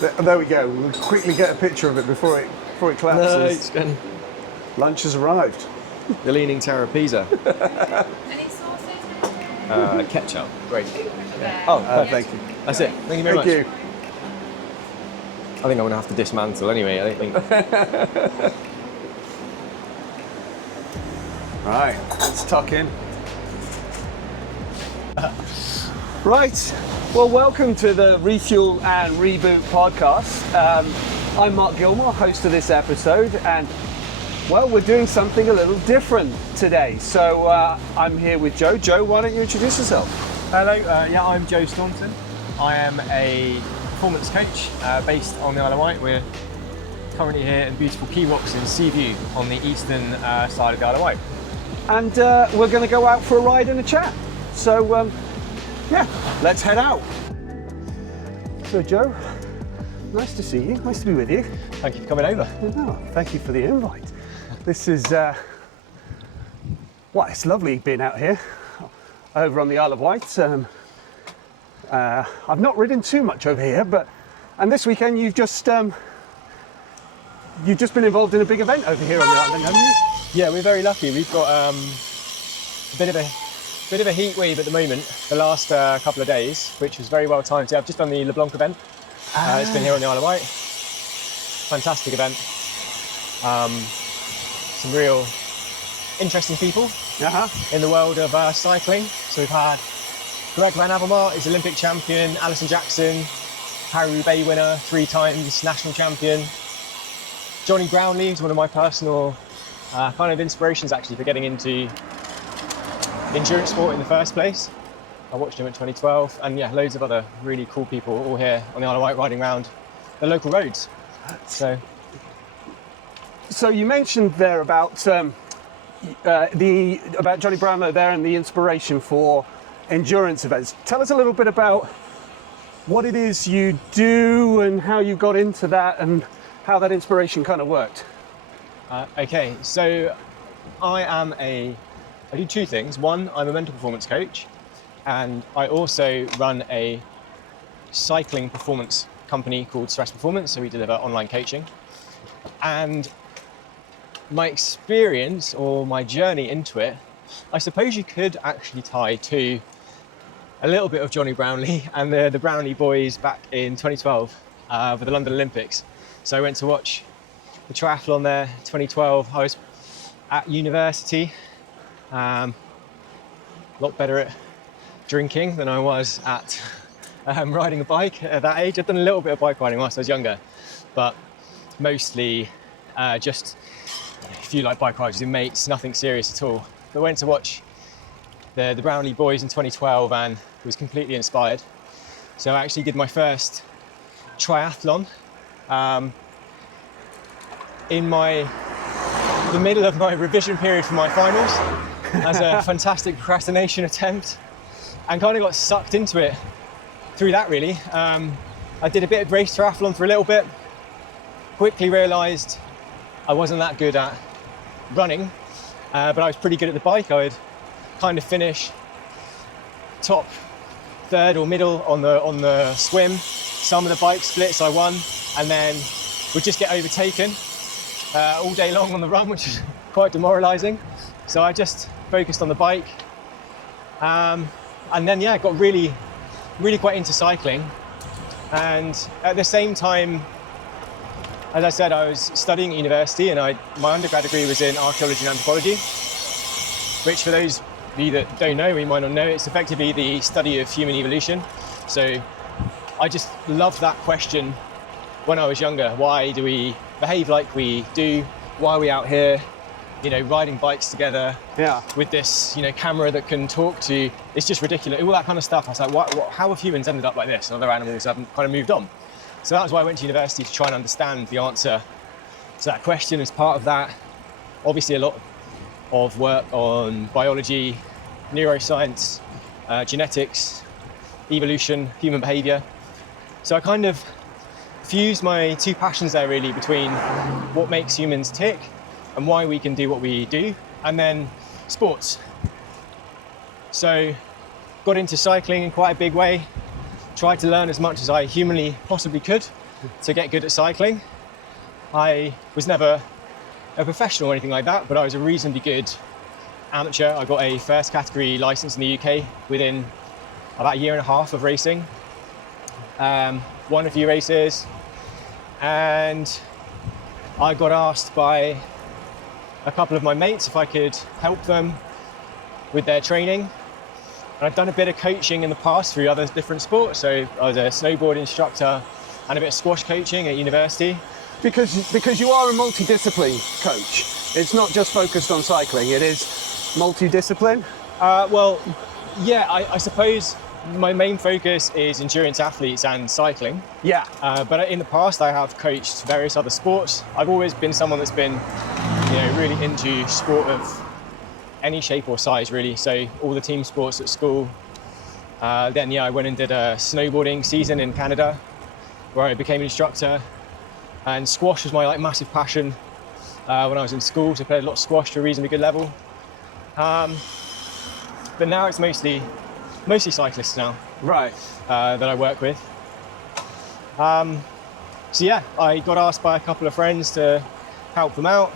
There we go. We'll quickly get a picture of it before it collapses. No, Lunch has arrived. the Leaning Tower of Pisa. Any sauces? Ketchup. Great. Oh, thank you. That's it. Thank you very much. Thank you. I think I'm going to have to dismantle anyway. I don't think. Right, let's tuck in. Right, well, welcome to the Refuel and Reboot podcast. I'm Mark Gilmore, host of this episode, and well, we're doing something a little different today. So I'm here with Joe. Joe, why don't you introduce yourself? Hello, I'm Joe Staunton. I am a performance coach based on the Isle of Wight. We're currently here in beautiful Quay Rocks in Seaview on the eastern side of the Isle of Wight. And we're going to go out for a ride and a chat. So yeah, let's head out. So Joe, nice to see you. Nice to be with you. Thank you for coming over. Oh, thank you for the invite. This is, it's lovely being out here over on the Isle of Wight. I've not ridden too much over here, and this weekend you've just been involved in a big event over here on the island, haven't you? Yeah, we're very lucky. We've got a bit of a heat wave at the moment, the last couple of days, which was very well timed. So I've just done the LeBlanc event. It's been here on the Isle of Wight. Fantastic event. Some real interesting people in the world of cycling. So we've had Greg Van Avermaet is Olympic champion, Alison Jackson, Paris-Roubaix winner, 3 times national champion. Johnny Brownlee is one of my personal kind of inspirations actually for getting into endurance sport in the first place. I watched him in 2012, and yeah, loads of other really cool people all here on the Isle of Wight riding around the local roads. So you mentioned there about Johnny Brownlow there and the inspiration for endurance events. Tell us a little bit about what it is you do and how you got into that and how that inspiration kind of worked. Okay, so I do 2 things. One, I'm a mental performance coach, and I also run a cycling performance company called Ceyreste Performance, so we deliver online coaching. And my experience or my journey into it, I suppose you could actually tie to a little bit of Johnny Brownlee and the Brownlee boys back in 2012 for the London Olympics. So I went to watch the triathlon there, 2012. I was at university, a lot better at drinking than I was at riding a bike at that age. I'd done a little bit of bike riding whilst I was younger, but mostly just a few like bike rides with mates, nothing serious at all. But I went to watch the Brownlee boys in 2012 and was completely inspired. So I actually did my first triathlon in the middle of my revision period for my finals as a fantastic procrastination attempt, and kind of got sucked into it through that really. I did a bit of race triathlon for a little bit, quickly realised I wasn't that good at running, but I was pretty good at the bike. I would kind of finish top 3rd or middle on the swim. Some of the bike splits I won, and then would just get overtaken all day long on the run, which is quite demoralising. So I just focused on the bike, and then got really quite into cycling. And at the same time, as I said, I was studying at university, and my undergrad degree was in archaeology and anthropology, which for those of you that don't know, we might not know, it's effectively the study of human evolution. So I just loved that question when I was younger. Why do we behave like we do? Why are we out here, riding bikes together with this, camera that can talk to? It's just ridiculous. All that kind of stuff. I was like, how have humans ended up like this? And other animals haven't kind of moved on. So that was why I went to university, to try and understand the answer to that question. As part of that, obviously a lot of work on biology, neuroscience, genetics, evolution, human behavior. So I kind of fused my 2 passions there really, between what makes humans tick and why we can do what we do, and then sports. So got into cycling in quite a big way, tried to learn as much as I humanly possibly could to get good at cycling. I was never a professional or anything like that, but I was a reasonably good amateur. I got a first category license in the UK within about a year and a half of racing. Won a few races, and I got asked by a couple of my mates if I could help them with their training. And I've done a bit of coaching in the past through other different sports. So I was a snowboard instructor and a bit of squash coaching at university. Because you are a multidiscipline coach. It's not just focused on cycling, it is multidiscipline. Well, yeah, I suppose my main focus is endurance athletes and cycling. Yeah. But in the past, I have coached various other sports. I've always been someone that's been, really into sport of any shape or size, really. So all the team sports at school. Then, I went and did a snowboarding season in Canada, where I became an instructor. And squash was my massive passion when I was in school. So I played a lot of squash to a reasonably good level. But now it's mostly cyclists now. Right. That I work with. So yeah, I got asked by a couple of friends to help them out,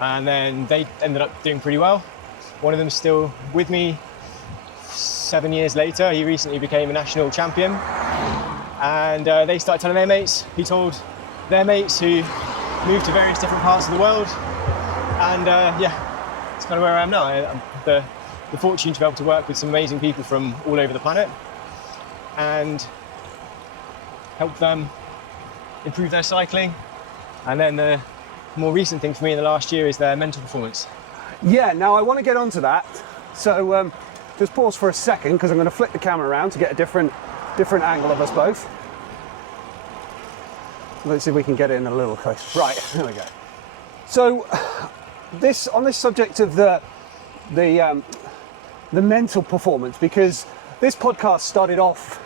and then they ended up doing pretty well. One of them's still with me 7 years later. He recently became a national champion, and they started telling their mates. He told their mates who moved to various different parts of the world, and it's kind of where I am now. I'm the fortune to be able to work with some amazing people from all over the planet and help them improve their cycling. And then the more recent thing for me in the last year is their mental performance. Yeah, now I want to get onto that. So just pause for a second, because I'm going to flip the camera around to get a different angle of us both. Let's see if we can get it in a little close. Right, there we go. So on this subject of the mental performance, because this podcast started off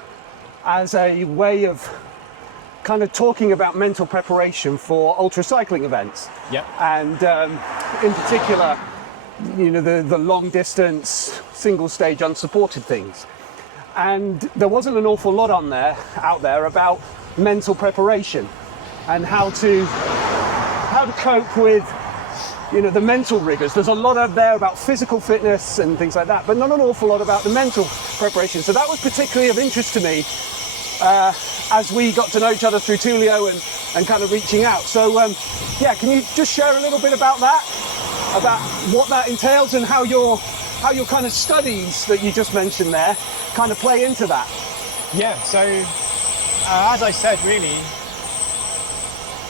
as a way of kind of talking about mental preparation for ultra cycling events. Yeah. And in particular, the long distance, single stage, unsupported things. And there wasn't an awful lot out there about mental preparation and how to cope with the mental rigors. There's a lot out there about physical fitness and things like that, but not an awful lot about the mental preparation. So that was particularly of interest to me as we got to know each other through Tulio and kind of reaching out. So can you just share a little bit about that, about what that entails, and how your kind of studies that you just mentioned there kind of play into that? Yeah, so as I said, really,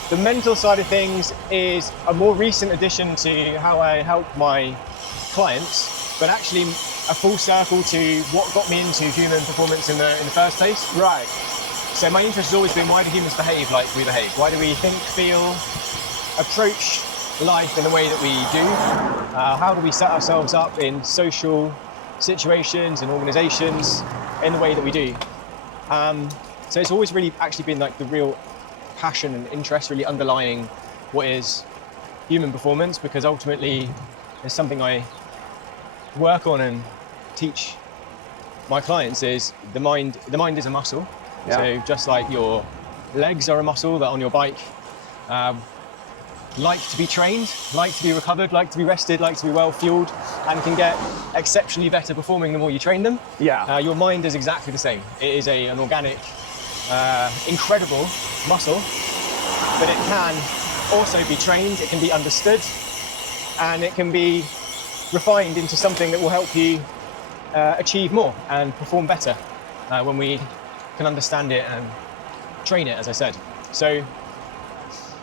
the mental side of things is a more recent addition to how I help my clients, but actually a full circle to what got me into human performance in the first place. Right. So my interest has always been, why do humans behave like we behave? Why do we think, feel, approach life in the way that we do? How do we set ourselves up in social situations and organizations in the way that we do? So it's always really actually been the real passion and interest really underlying what is human performance, because ultimately it's something I work on and teach my clients is the mind is a muscle. Yeah. So just like your legs are a muscle that on your bike like to be trained, like to be recovered, like to be rested, like to be well fueled, and can get exceptionally better performing the more you train them. Yeah. Your mind is exactly the same. It is an organic, incredible muscle, but it can also be trained, it can be understood, and it can be refined into something that will help you achieve more and perform better when we can understand it and train it, as I said. So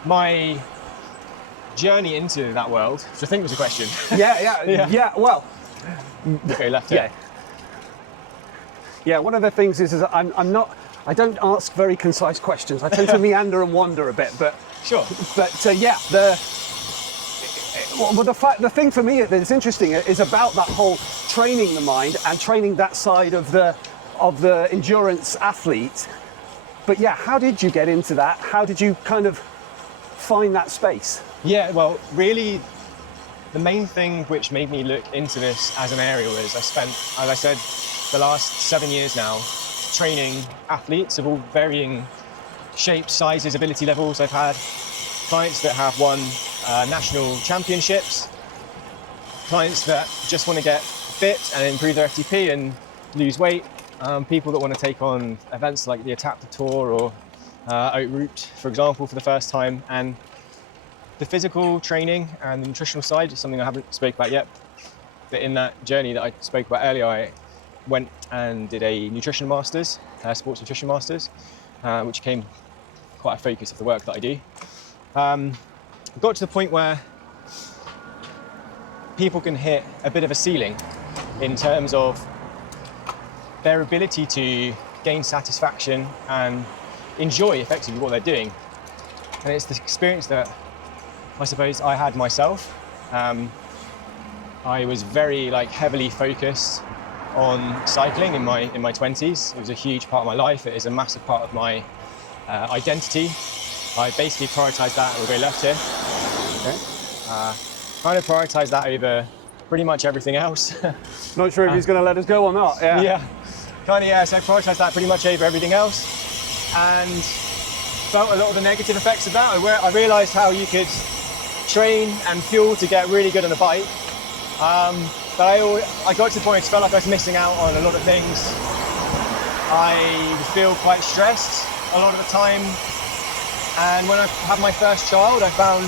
my journey into that world, which I think was a question. Yeah. Well, okay, left here. Yeah. One of the things is I don't ask very concise questions. I tend to meander and wander a bit, but sure. But the thing for me that's interesting is about that whole training the mind and training that side of the endurance athlete. But yeah, how did you get into that? How did you kind of find that space? Yeah, well, really, the main thing which made me look into this as an area was I spent, as I said, the last 7 years now training athletes of all varying shapes, sizes, ability levels. I've had clients that have won national championships, clients that just want to get fit and improve their FTP and lose weight, people that want to take on events like the Etape Tour or Haute Route, for example, for the first time. And the physical training and the nutritional side is something I haven't spoke about yet. But in that journey that I spoke about earlier, I went and did a nutrition masters, sports nutrition masters, which became quite a focus of the work that I do. Got to the point where people can hit a bit of a ceiling in terms of their ability to gain satisfaction and enjoy effectively what they're doing. And it's the experience that I suppose I had myself. I was very heavily focused on cycling in my 20s. It was a huge part of my life. It is a massive part of my identity. I basically prioritised that. We'll go left here. Okay. Kind of prioritised that over pretty much everything else. Not sure if he's going to let us go or not. Yeah. So I prioritised that pretty much over everything else, and felt a lot of the negative effects of that. I realised how you could train and fuel to get really good on a bike. But I got to the point I felt like I was missing out on a lot of things. I feel quite stressed a lot of the time. And when I had my first child, I found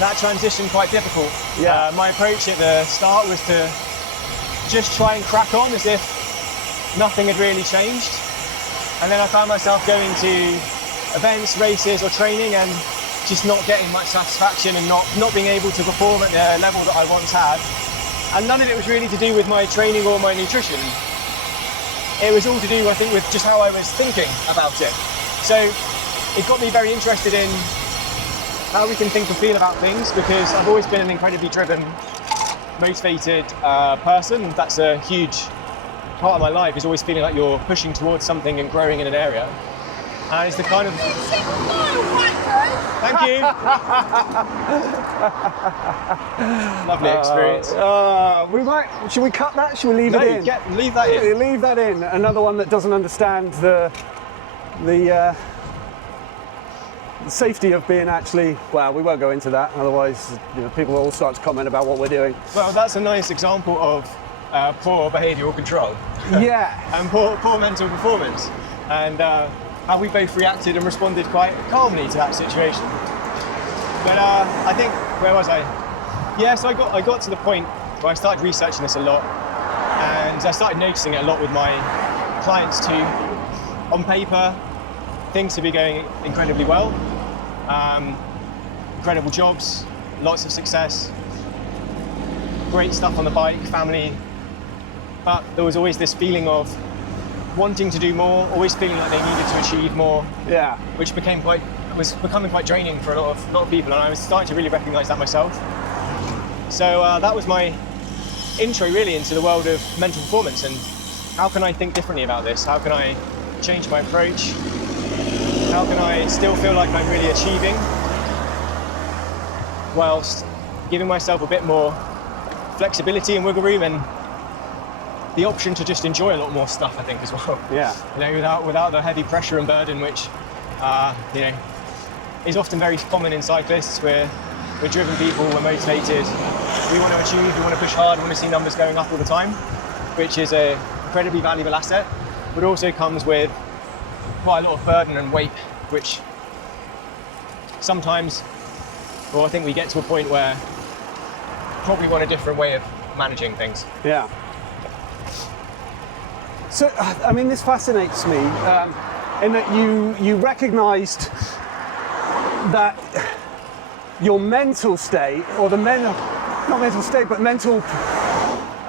that transition quite difficult. Yeah. My approach at the start was to just try and crack on as if nothing had really changed. And then I found myself going to events, races or training and just not getting much satisfaction and not being able to perform at the level that I once had. And none of it was really to do with my training or my nutrition. It was all to do, I think, with just how I was thinking about it. So it got me very interested in how we can think and feel about things, because I've always been an incredibly driven, motivated person. That's a huge part of my life, is always feeling like you're pushing towards something and growing in an area. And it's the kind of... Thank you. Lovely experience. Should we cut that? Should we leave it in? Leave that in. Leave that in. Another one that doesn't understand the safety of being actually, well, we won't go into that, otherwise people will all start to comment about what we're doing. Well, that's a nice example of poor behavioural control. Yeah. And poor mental performance. And how we both reacted and responded quite calmly to that situation. But I think, where was I? Yeah, so I got to the point where I started researching this a lot, and I started noticing it a lot with my clients too. On paper, things to be going incredibly well. Incredible jobs, lots of success, great stuff on the bike, family. But there was always this feeling of wanting to do more, always feeling like they needed to achieve more. Yeah. Which was becoming quite draining for a lot of people, and I was starting to really recognise that myself. So that was my intro really into the world of mental performance, and how can I think differently about this? How can I change my approach? How can I still feel like I'm really achieving whilst giving myself a bit more flexibility and wiggle room and the option to just enjoy a lot more stuff, I think, as well. Yeah. Without the heavy pressure and burden, which is often very common in cyclists. We're driven people, we're motivated, we want to achieve, we want to push hard, we want to see numbers going up all the time, which is an incredibly valuable asset, but also comes with quite a lot of burden and weight, which sometimes, well, I think we get to a point where probably want a different way of managing things. Yeah. So, I mean, this fascinates me in that you recognised that your mental state, or not mental state, but mental,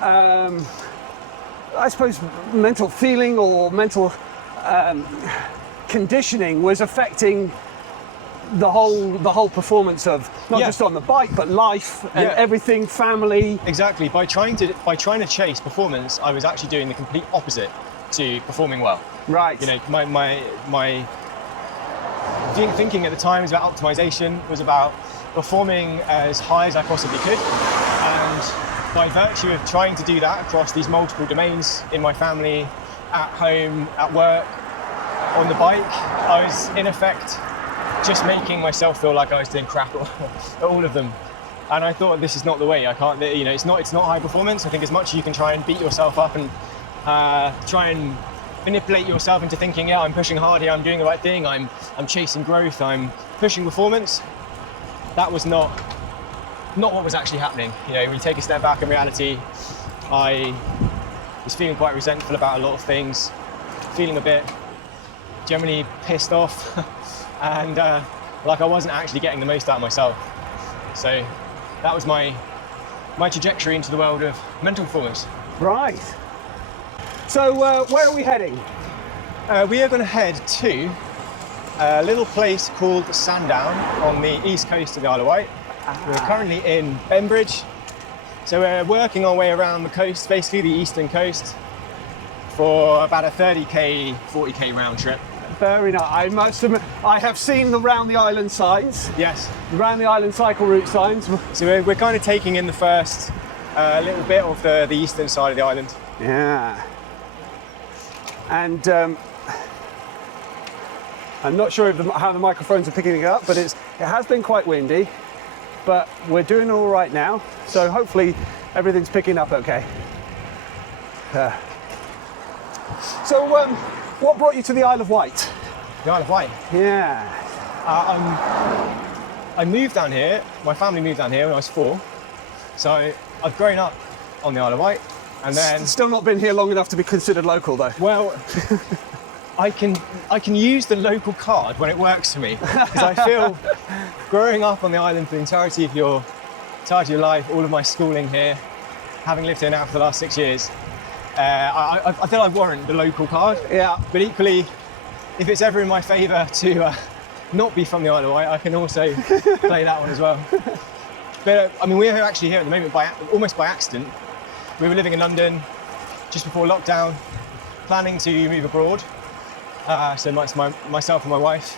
I suppose, mental feeling or mental conditioning was affecting the whole performance of not just on the bike, but life and everything, family. Exactly. By trying to chase performance, I was actually doing the complete opposite to performing well. Right. My thinking at the time was about optimization, was about performing as high as I possibly could, and by virtue of trying to do that across these multiple domains in my family, at home, at work, on the bike, I was in effect just making myself feel like I was doing crap at all of them. And I thought, this is not the way. I can't, you know, it's not high performance. I think as much as you can try and beat yourself up and try and manipulate yourself into thinking, yeah, I'm pushing hard here, I'm doing the right thing, I'm chasing growth, I'm pushing performance. That was not what was actually happening. You know, when you take a step back in reality, I was feeling quite resentful about a lot of things, feeling a bit generally pissed off, and like I wasn't actually getting the most out of myself. So that was my trajectory into the world of mental performance. Right. So where are we heading? We are going to head to a little place called Sandown on the east coast of the Isle of Wight. We're currently in Bembridge. So we're working our way around the coast, basically the eastern coast, for about a 30k, 40k round trip. Very nice. I must admit, I have seen the round the island signs. Yes. The round the island cycle route signs. So we're kind of taking in the first little bit of the eastern side of the island. Yeah. And I'm not sure how the microphones are picking it up, but it has been quite windy. But we're doing all right now, so hopefully everything's picking up okay. So what brought you to the Isle of Wight? The Isle of Wight? Yeah. I moved down here, my family moved down here when I was 4. So I've grown up on the Isle of Wight, and then... Still not been here long enough to be considered local though. Well, I can use the local card when it works for me, because I feel growing up on the island for the entirety of your life, all of my schooling here, having lived here now for the last 6 years, I feel I warrant the local card. Yeah. But equally, if it's ever in my favour to not be from the Isle of Wight, I can also play that one as well. But I mean, we're actually here at the moment almost by accident. We were living in London just before lockdown, planning to move abroad. So myself and my wife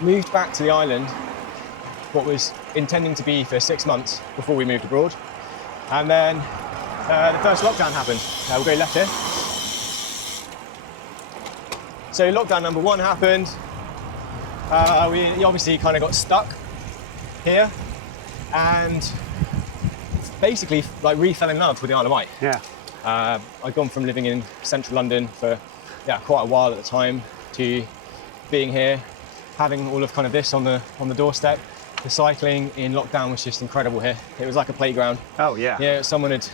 moved back to the island, what was intending to be for 6 months before we moved abroad. And then the first lockdown happened. We'll go left here. So lockdown number 1 happened. We obviously kind of got stuck here and basically like really fell in love with the Isle of Wight. Yeah. I'd gone from living in central London for quite a while at the time to being here, having all of kind of this on the doorstep. The cycling in lockdown was just incredible here. It was like a playground. Oh yeah. Yeah, someone had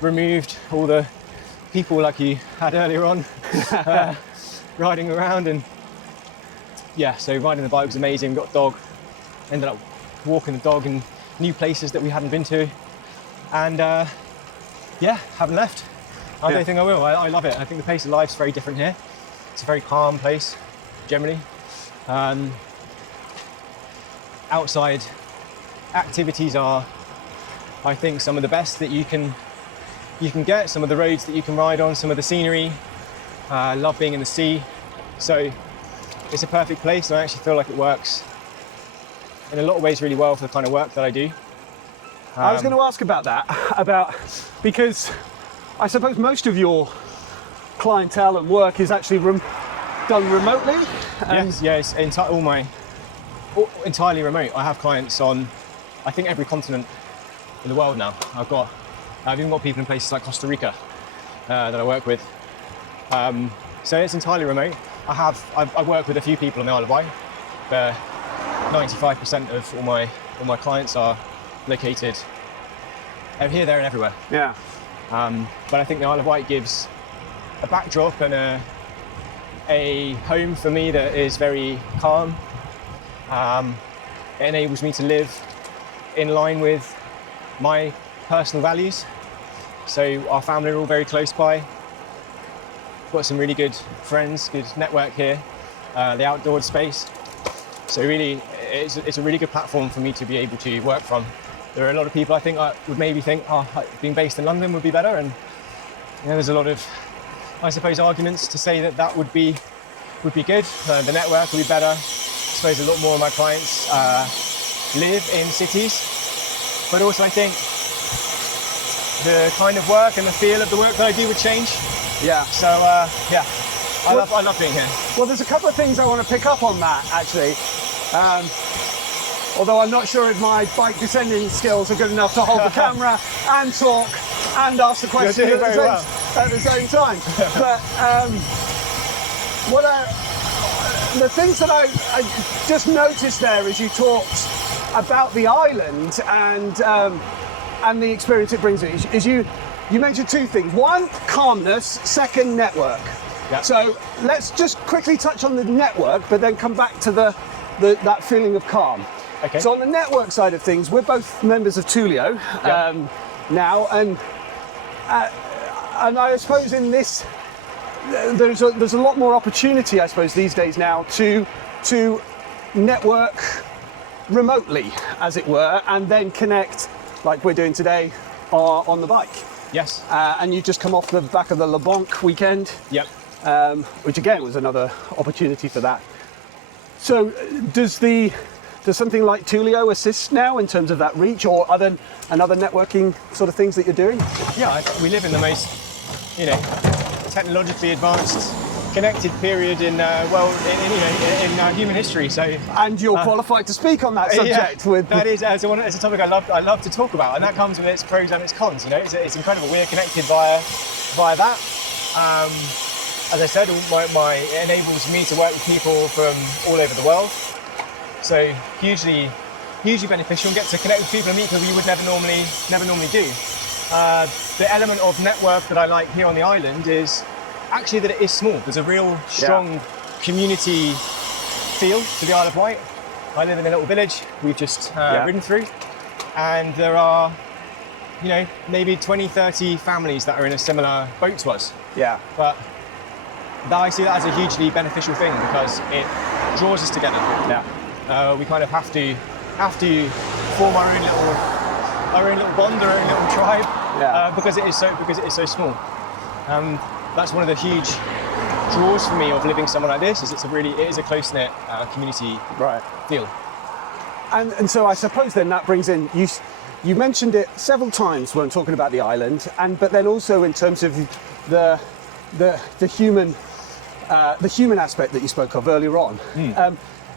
removed all the people like you had earlier on riding around, and yeah, so riding the bike was amazing. Got a dog, ended up walking the dog in new places that we hadn't been to, and haven't left. I don't think I will. I love it. I think the pace of life's very different here. It's a very calm place, generally. Outside activities are, I think, some of the best that you can get. Some of the roads that you can ride on, some of the scenery. I love being in the sea. So it's a perfect place, and I actually feel like it works in a lot of ways really well for the kind of work that I do. I was going to ask about that, because I suppose most of your clientele and work is actually done remotely. Yes, it's entirely remote. I have clients on, I think, every continent in the world now. I've even got people in places like Costa Rica that I work with. So it's entirely remote. I work with a few people on the Isle of Wight, but 95% of all my clients are located here, there, and everywhere. Yeah. But I think the Isle of Wight gives a backdrop and a home for me that is very calm. It enables me to live in line with my personal values. So our family are all very close by. Got some really good friends, good network here, the outdoor space. So really, it's a really good platform for me to be able to work from. There are a lot of people I think would maybe think, being based in London would be better, and there's a lot of, I suppose, arguments to say that would be good. The network would be better. I suppose a lot more of my clients live in cities, but also I think the kind of work and the feel of the work that I do would change. Yeah. So I love being here. Well, there's a couple of things I want to pick up on that, actually. Although I'm not sure if my bike descending skills are good enough to hold the camera and talk and ask the question You're doing very well. at the same time. But the things that I just noticed there as you talked about the island and the experience it brings is you mentioned two things. One, calmness. Second, network. Yep. So let's just quickly touch on the network, but then come back to that feeling of calm. Okay. So on the network side of things, we're both members of Tulio now, and I suppose in this there's a lot more opportunity, I suppose, these days now to network remotely, as it were, and then connect like we're doing today on the bike. Yes. And you just come off the back of the Le Bonc weekend. Yep. Which again was another opportunity for that. So does something like Tulio assist now in terms of that reach, or other networking sort of things that you're doing? Yeah, we live in the most, technologically advanced, connected period in human history. So, and you're qualified to speak on that subject. Yeah, that is it's a topic I love to talk about, and that comes with its pros and its cons. It's incredible. We're connected via that. As I said, it enables me to work with people from all over the world. So hugely beneficial, and get to connect with people and meet people you would never normally do. The element of network that I like here on the island is actually that it is small. There's a real strong community feel to the Isle of Wight. I live in a little village we've just ridden through, and there are, maybe 20, 30 families that are in a similar boat to us. Yeah. But I see that as a hugely beneficial thing because it draws us together. Yeah. We kind of have to form our own little bond, our own little tribe, because it is so small. That's one of the huge draws for me of living somewhere like this. Is it is a close knit community feel. And so I suppose then that brings in you mentioned it several times when talking about the island, but then also in terms of the human aspect that you spoke of earlier on.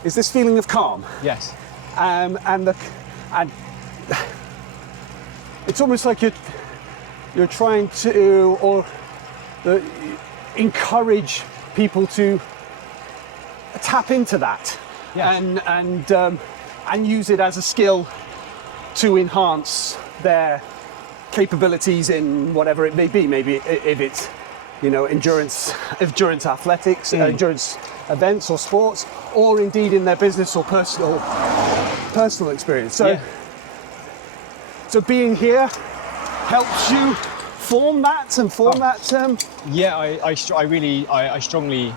Is this feeling of calm? Yes. And it's almost like you're trying to encourage people to tap into that, and use it as a skill to enhance their capabilities in whatever it may be. Maybe if it's endurance athletics, endurance events or sports, or indeed in their business or personal experience. So being here helps you form that. Yeah, I strongly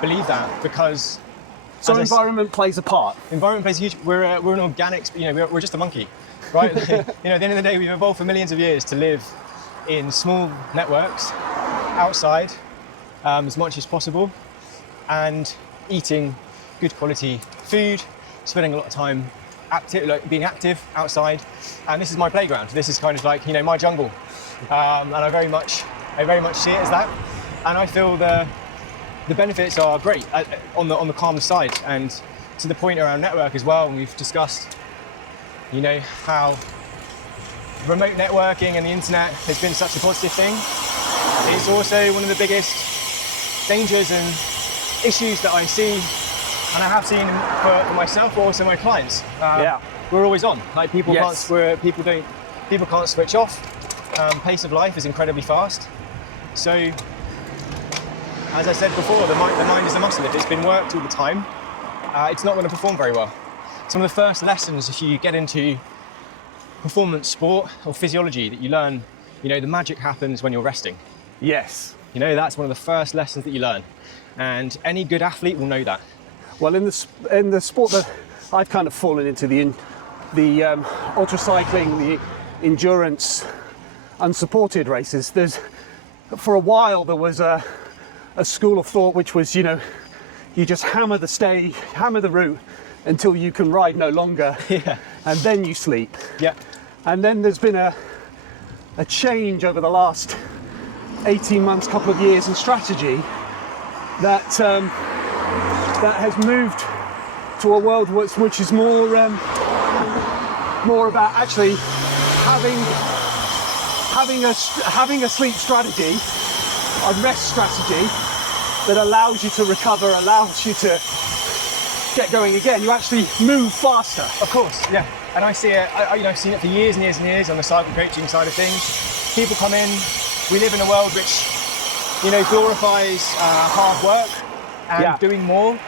believe that, because environment plays a part. Environment plays a huge. We're an organic. We're just a monkey, right? At the end of the day, we've evolved for millions of years to live in small networks outside as much as possible, and eating good quality food, spending a lot of time being active outside. And this is my playground. This is kind of like my jungle, and I very much see it as that. And I feel the benefits are great on the calm side. And to the point around network as well, and we've discussed how remote networking and the internet has been such a positive thing. It's also one of the biggest dangers and issues that I see, and I have seen for myself, but also my clients. We're always on. Like people can't switch off. Pace of life is incredibly fast. So, as I said before, the mind is a muscle. If it's been worked all the time, it's not going to perform very well. Some of the first lessons if you get into performance sport or physiology that you learn, the magic happens when you're resting. Yes. That's one of the first lessons that you learn, and any good athlete will know that. Well, in the sport that I've kind of fallen into, the ultra cycling, the endurance, unsupported races. For a while there was a school of thought which was, you just hammer the route until you can ride no longer, and then you sleep. Yeah. And then there's been a change over the last 18 months, couple of years in strategy, that that has moved to a world which is more about actually having a sleep strategy, a rest strategy that allows you to recover, allows you to get going again. You actually move faster. Of course, yeah. And I see it, I've seen it for years and years and years on the cycle coaching side of things. People come in, we live in a world which, glorifies hard work and doing more.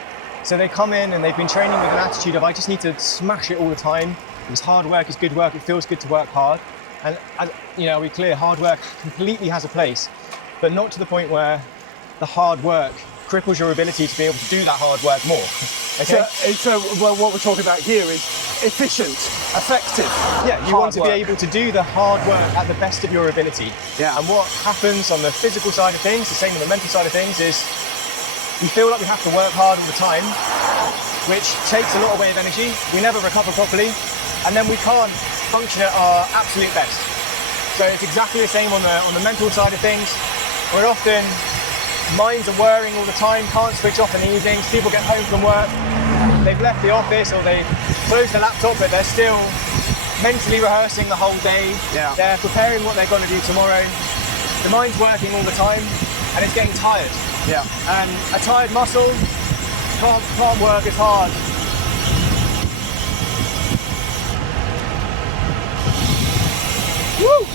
So they come in and they've been training with an attitude of, I just need to smash it all the time. Because hard work is good work, it feels good to work hard. And, we're clear, hard work completely has a place, but not to the point where the hard work cripples your ability to be able to do that hard work more. Okay? So what we're talking about here is efficient, effective. Yeah, you want to be able to do the hard work at the best of your ability. Yeah. And what happens on the physical side of things, the same on the mental side of things, is we feel like we have to work hard all the time, which takes a lot away of energy. We never recover properly, and then we can't function at our absolute best. So it's exactly the same on the mental side of things. We're often, minds are whirring all the time, can't switch off in the evenings. People get home from work, they've left the office or they've closed the laptop, but they're still mentally rehearsing the whole day. Yeah. They're preparing what they're going to do tomorrow. The mind's working all the time and it's getting tired. Yeah. And a tired muscle can't work as hard. Woo!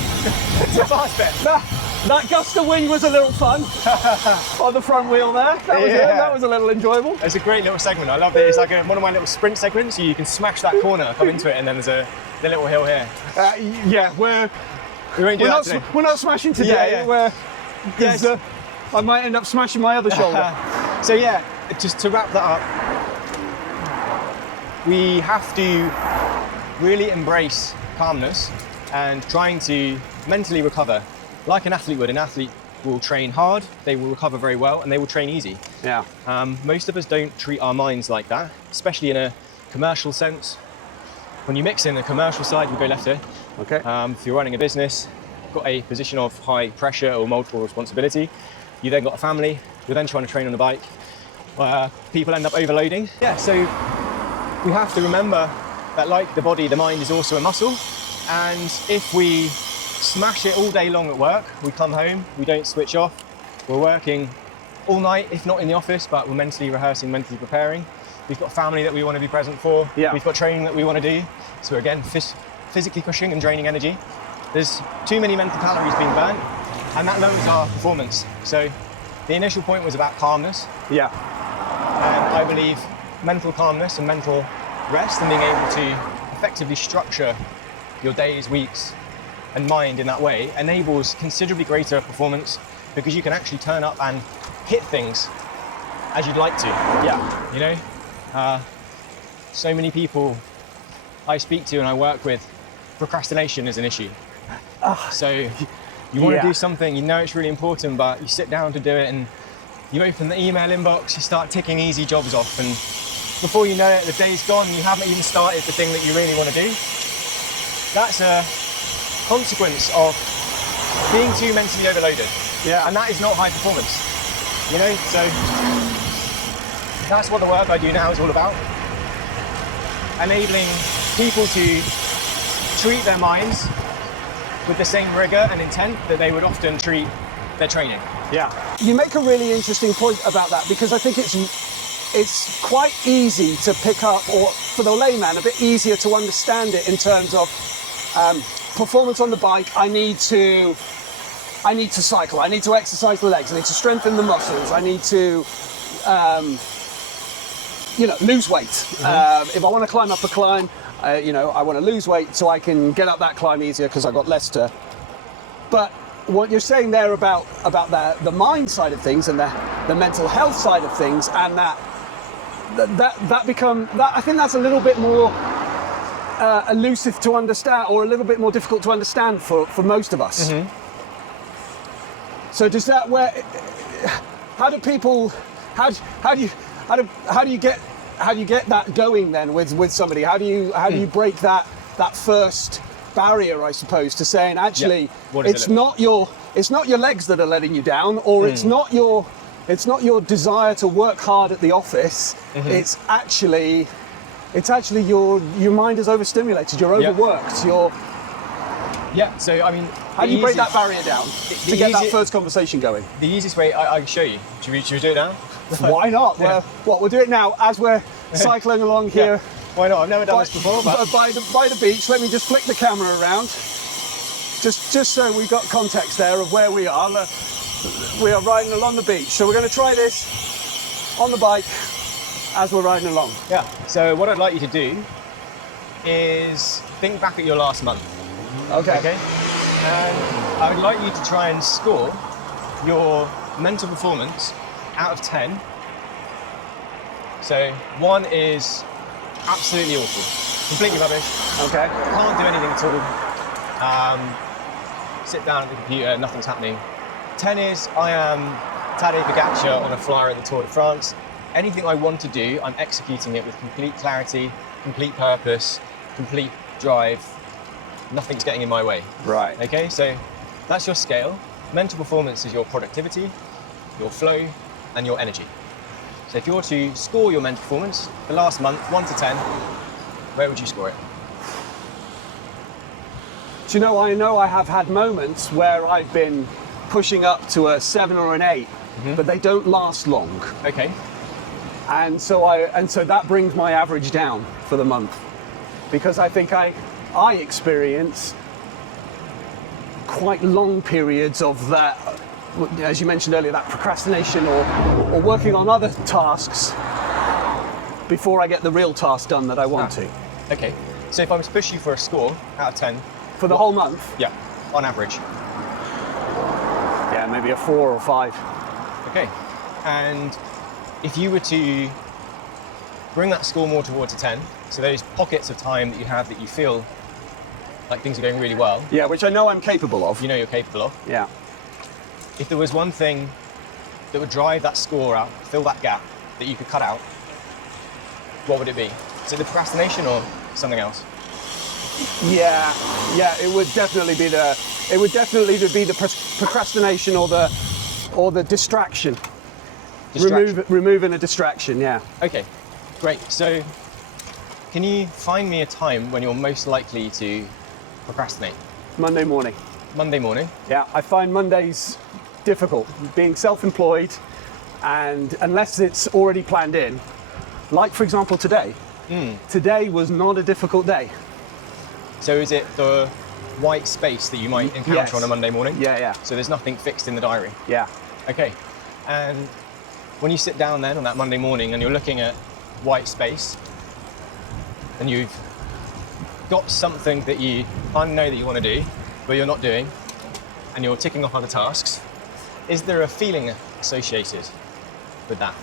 It's a fast bit. That gust of wind was a little fun on the front wheel there. That was a little enjoyable. It's a great little segment. I love it. It's like one of my little sprint segments. You can smash that corner, come into it, and then there's the little hill here. We won't do that today. We're not smashing today. Yeah. I might end up smashing my other shoulder. So yeah, just to wrap that up, we have to really embrace calmness and trying to mentally recover. Like an athlete would. An athlete will train hard, they will recover very well, and they will train easy. Yeah. Most of us don't treat our minds like that, especially in a commercial sense. When you mix in the commercial side, we go left here. Okay. If you're running a business, got a position of high pressure or multiple responsibility, you then got a family, you're then trying to train on the bike, people end up overloading. Yeah, so we have to remember that like the body, the mind is also a muscle, and if we smash it all day long at work, we come home, we don't switch off, we're working all night, if not in the office, but we're mentally rehearsing, mentally preparing. We've got family that we want to be present for, we've got training that we want to do, so again, physically pushing and draining energy. There's too many mental calories being burnt, and that lowers our performance. So the initial point was about calmness. Yeah. And I believe mental calmness and mental rest and being able to effectively structure your days, weeks, and mind in that way enables considerably greater performance because you can actually turn up and hit things as you'd like to. Yeah. So many people I speak to and I work with, procrastination is an issue. So you want to do something, you know it's really important, but you sit down to do it and you open the email inbox, you start ticking easy jobs off, and before you know it, the day's gone and you haven't even started the thing that you really want to do. That's a consequence of being too mentally overloaded. Yeah. And that is not high performance. So that's what the work I do now is all about. Enabling people to treat their minds with the same rigor and intent that they would often treat their training. Yeah. You make a really interesting point about that, because I think it's quite easy to pick up, or for the layman, a bit easier to understand it in terms of performance on the bike. I need to cycle, I need to exercise the legs, I need to strengthen the muscles, I need to lose weight. If I want to climb up a climb, I want to lose weight so I can get up that climb easier because I've got less to. But what you're saying there about the mind side of things and the mental health side of things, and that I think that's a little bit more elusive to understand, or a little bit more difficult to understand for most of us. Mm-hmm. So does that, how do you get that going then with somebody? How do you break that first barrier, I suppose, to saying actually it's not your legs that are letting you down, or it's not your it's not your desire to work hard at the office. It's actually your mind is overstimulated. You're overworked. You're So I mean, how do you break that barrier down to get that first conversation going? The easiest way I can show you. Should we do it now? Why not? Yeah. We'll do it now as we're cycling along here. Why not? I've never done this before. But By the beach. Let me just flick the camera around. Just so we've got context there of where we are. We are riding along the beach. So we're going to try this on the bike as we're riding along. yeah. So what I'd like you to do is think back at your last month. Okay. Okay. And I would like you to try and score your mental performance out of 10. So 1 is absolutely awful, completely rubbish. Okay. Can't do anything at all. Sit down at the computer, nothing's happening. 10 is I am Tadej Pogačar on a flyer at the Tour de France. Anything I want to do, I'm executing it with complete clarity, complete purpose, complete drive. Nothing's getting in my way. Right. Okay, so that's your scale. Mental performance is your productivity, your flow, and your energy. So if you were to score your mental performance, the last month, 1 to 10, where would you score it? Do you know I have had moments where I've been pushing up to a 7 or an 8, but they don't last long. Okay. And so that brings my average down for the month, because I think I experience quite long periods of that, as you mentioned earlier, that procrastination or working on other tasks before I get the real task done that I want to. Okay. So if I was to push you for a score out of 10, For the whole month? yeah, on average. Yeah, maybe a 4 or 5. Okay. And if you were to bring that score more towards a 10, so those pockets of time that you have that you feel like things are going really well, Yeah, which I know I'm capable of. you know you're capable of. Yeah. If there was one thing that would drive that score out, fill that gap, that you could cut out, what would it be? Is it the procrastination or something else? Yeah, it would definitely be the procrastination or the distraction. Removing a distraction, yeah. Okay, great. So can you find me a time when you're most likely to procrastinate? Monday morning. Monday morning. Yeah, I find Mondays difficult. Being self-employed, and unless it's already planned in, like for example today. Today was not a difficult day. So is it the white space that you might encounter Yes. on a Monday morning? Yeah. So there's nothing fixed in the diary? Yeah. Okay. And when you sit down then on that Monday morning and you're looking at white space and you've got something that you know that you want to do, but you're not doing, and you're ticking off other tasks, is there a feeling associated with that?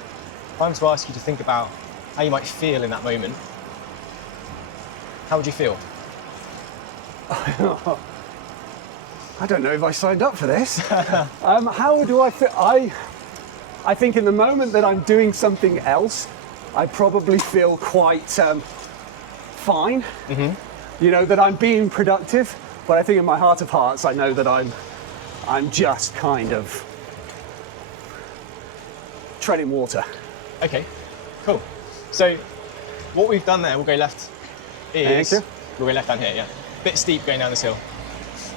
If I was to ask you to think about how you might feel in that moment, how would you feel? I don't know if I signed up for this. How do I feel? I think in the moment that I'm doing something else, I probably feel quite fine. You know, that I'm being productive. But I think in my heart of hearts, I know that I'm just kind of treading water. Okay, cool. So what we've done there, we'll go left, is Thank you. we'll go left down here, yeah. Bit steep going down this hill.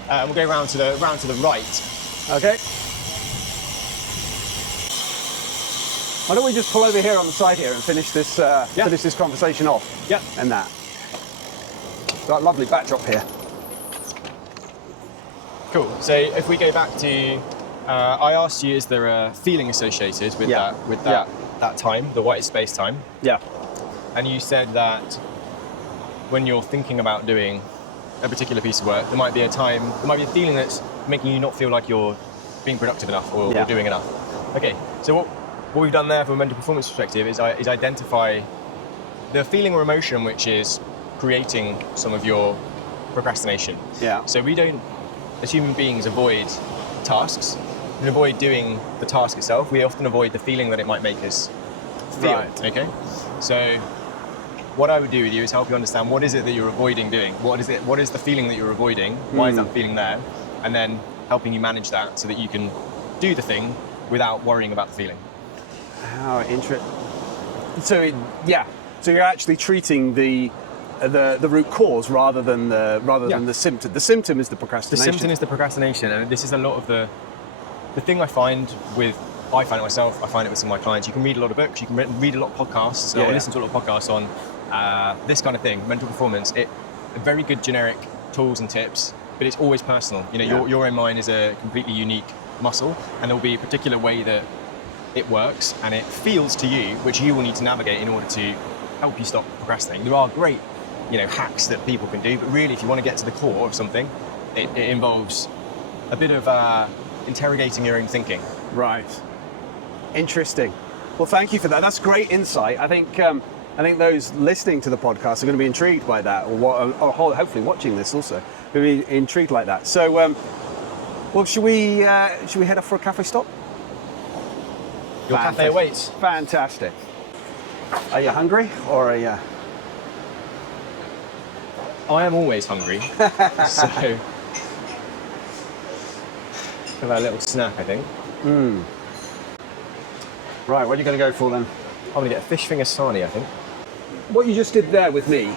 We'll go round to the right. Okay. Why don't we just pull over here on the side here and finish this conversation off? Yeah. And that. Got a lovely backdrop here. Cool. So if we go back to, I asked you, is there a feeling associated with that time, the white space time? Yeah. And you said that when you're thinking about doing a particular piece of work, there might be a feeling that's making you not feel like you're being productive enough or doing enough. Okay, so what we've done there from a mental performance perspective is identify the feeling or emotion which is creating some of your procrastination. Yeah. So we don't, as human beings, avoid tasks. We avoid doing the task itself. We often avoid the feeling that it might make us feel. Right. Okay. So what I would do with you is help you understand what is it that you're avoiding doing. What is the feeling that you're avoiding? Why is that feeling there? And then helping you manage that so that you can do the thing without worrying about the feeling. How interesting. So you're actually treating the root cause rather than the symptom. The symptom is the The procrastination. symptom is the procrastination, and this is a lot of the thing I find it myself, I find it with some of my clients. You can read a lot of books, you can read a lot of podcasts, or listen to a lot of podcasts on this kind of thing, mental performance. Very good generic tools and tips, but it's always personal. You know, your own mind is a completely unique muscle, and there'll be a particular way that it works and it feels to you, which you will need to navigate in order to help you stop procrastinating. There are great, hacks that people can do, but really, if you want to get to the core of something, it involves a bit of interrogating your own thinking. Right. Interesting. Well, thank you for that. That's great insight. I think those listening to the podcast are going to be intrigued by that, or hopefully watching this also, will be intrigued like that. So, well, should we head off for a cafe stop? Your cafe awaits. Fantastic. Are you hungry, or are you? I am always hungry, so have a little snack, I think. Right, what are you going to go for then? I'm going to get a fish finger sarnie, I think. What you just did there with me,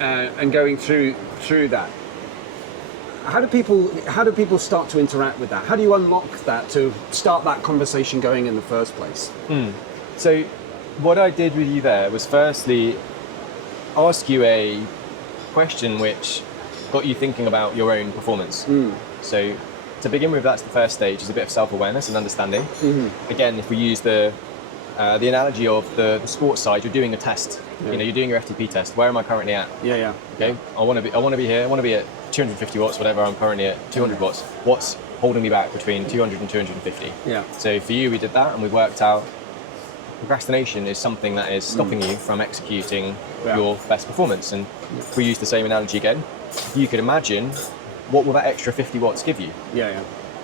and going through that. How do people start to interact with that? How do you unlock that to start that conversation going in the first place? So, what I did with you there was firstly ask you a question which got you thinking about your own performance. So, to begin with, that's the first stage, is a bit of self-awareness and understanding. Again, if we use the analogy of the sports side, you're doing a test. You're doing your FTP test. Where am I currently at? Okay. I want to be here. I want to be at 250 watts, whatever. I'm currently at 200 watts. What's holding me back between 200 and 250? So for you, we did that, and we worked out procrastination is something that is stopping you from executing your best performance. And if we use the same analogy again, you could imagine, what will that extra 50 watts give you?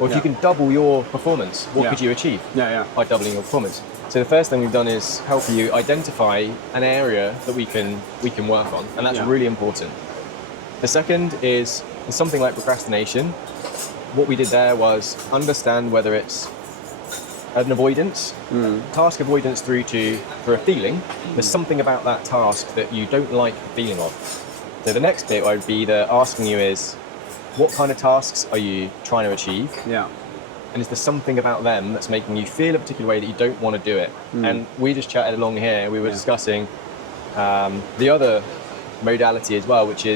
Or if you can double your performance, what could you achieve by doubling your performance? So the first thing we've done is help you identify an area that we can work on, and that's really important. The second is something like procrastination. What we did there was understand whether it's an avoidance, task avoidance through for a feeling. There's something about that task that you don't like the feeling of. So the next bit I'd be asking you is, what kind of tasks are you trying to achieve? And is there something about them that's making you feel a particular way that you don't want to do it? And we just chatted along here, we were discussing the other modality as well, which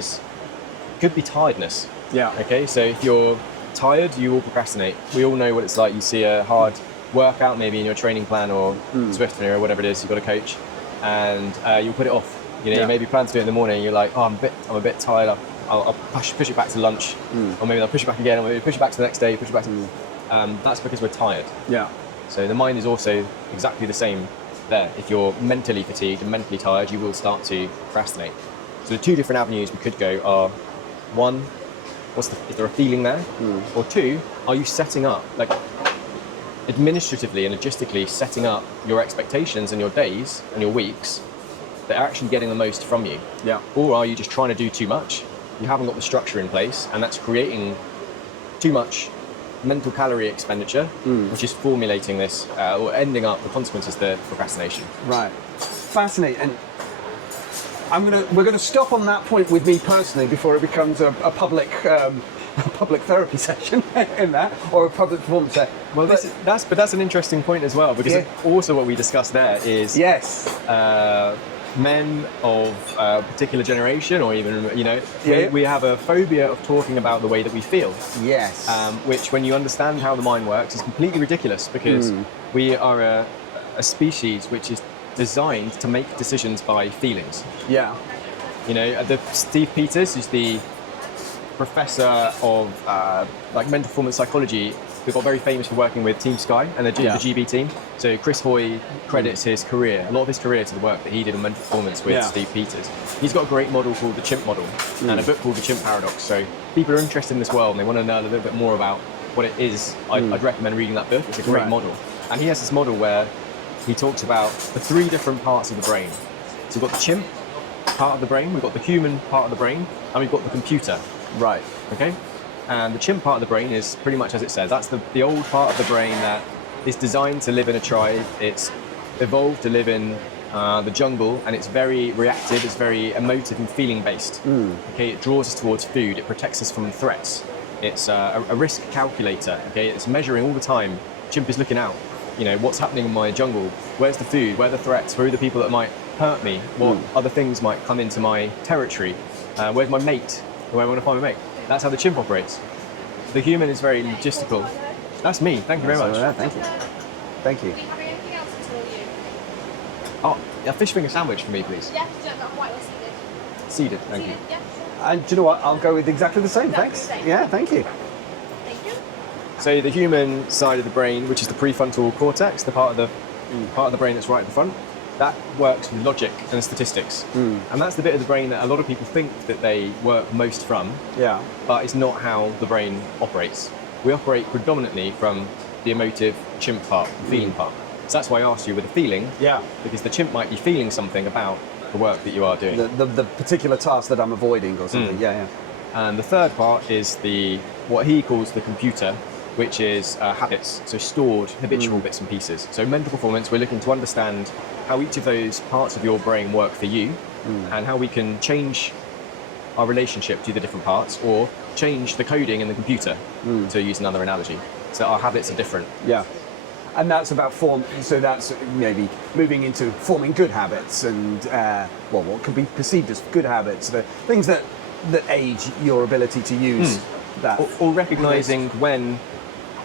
could be tiredness. Okay, so if you're tired, you will procrastinate. We all know what it's like. You see a hard workout maybe in your training plan or Zwift or whatever it is, you've got a coach, and you'll put it off. You maybe plan to do it in the morning, and you're like, oh, I'm a bit tired, I'll push it back to lunch, or maybe I'll push it back again, or maybe push it back to the next day, push it back to... that's because we're tired. So the mind is also exactly the same there. If you're mentally fatigued and mentally tired, you will start to procrastinate. So the two different avenues we could go are, one, is there a feeling there? Or two, are you setting up, like administratively and logistically setting up your expectations and your days and your weeks that are actually getting the most from you? Or are you just trying to do too much? You haven't got the structure in place, and that's creating too much mental calorie expenditure, which is formulating this or ending up the consequences, the procrastination. Right. Fascinating. And we're going to stop on that point with me personally before it becomes a public therapy session in that, or a public performance session. Well, that's an interesting point as well, because also what we discussed there is men of a particular generation, or even we have a phobia of talking about the way that we feel. Which, when you understand how the mind works, is completely ridiculous, because we are a species which is designed to make decisions by feelings. Steve Peters, who's the professor of mental performance psychology, who got very famous for working with Team Sky and the GB team. So Chris Hoy credits a lot of his career to the work that he did on mental performance with Steve Peters. He's got a great model called the Chimp Model and a book called The Chimp Paradox. So people are interested in this world and they want to know a little bit more about what it is. I'd recommend reading that book. It's a great model. And he has this model where he talks about the three different parts of the brain. So we've got the chimp part of the brain, we've got the human part of the brain, and we've got the computer. Okay? And the chimp part of the brain is pretty much as it says. That's the old part of the brain that is designed to live in a tribe. It's evolved to live in the jungle, and it's very reactive, it's very emotive and feeling based. Okay, it draws us towards food, it protects us from threats. It's a risk calculator. Okay, it's measuring all the time. Chimp is looking out. You know, what's happening in my jungle? Where's the food? Where are the threats? Where are the people that might hurt me? What other things might come into my territory? Where's my mate? Where I want to find my mate? That's how the chimp operates. The human is very logistical. That's me. Thank you very much. Thank you. Thank you. Do you have anything else at all, you? Oh, a fish finger sandwich for me, please. Yeah, white or seeded? Seeded, thank you. Seeded, yeah. And do you know what? I'll go with exactly the same. Exactly Thanks. the same. Yeah, thank you. Thank you. So the human side of the brain, which is the prefrontal cortex, the part of the brain that's right at the front, that works with logic and statistics. And that's the bit of the brain that a lot of people think that they work most from, Yeah. but it's not how the brain operates. We operate predominantly from the emotive chimp part, the feeling part. So that's why I asked you with a feeling, Yeah. because the chimp might be feeling something about the work that you are doing. The particular task that I'm avoiding or something. Yeah, And the third part is what he calls the computer, which is habits, so stored habitual bits and pieces. So mental performance, we're looking to understand how each of those parts of your brain work for you and how we can change our relationship to the different parts or change the coding in the computer, to use another analogy. So our habits are different. Yeah. And that's about form. So that's maybe moving into forming good habits and what can be perceived as good habits, the things that age your ability to use that. Or recognizing when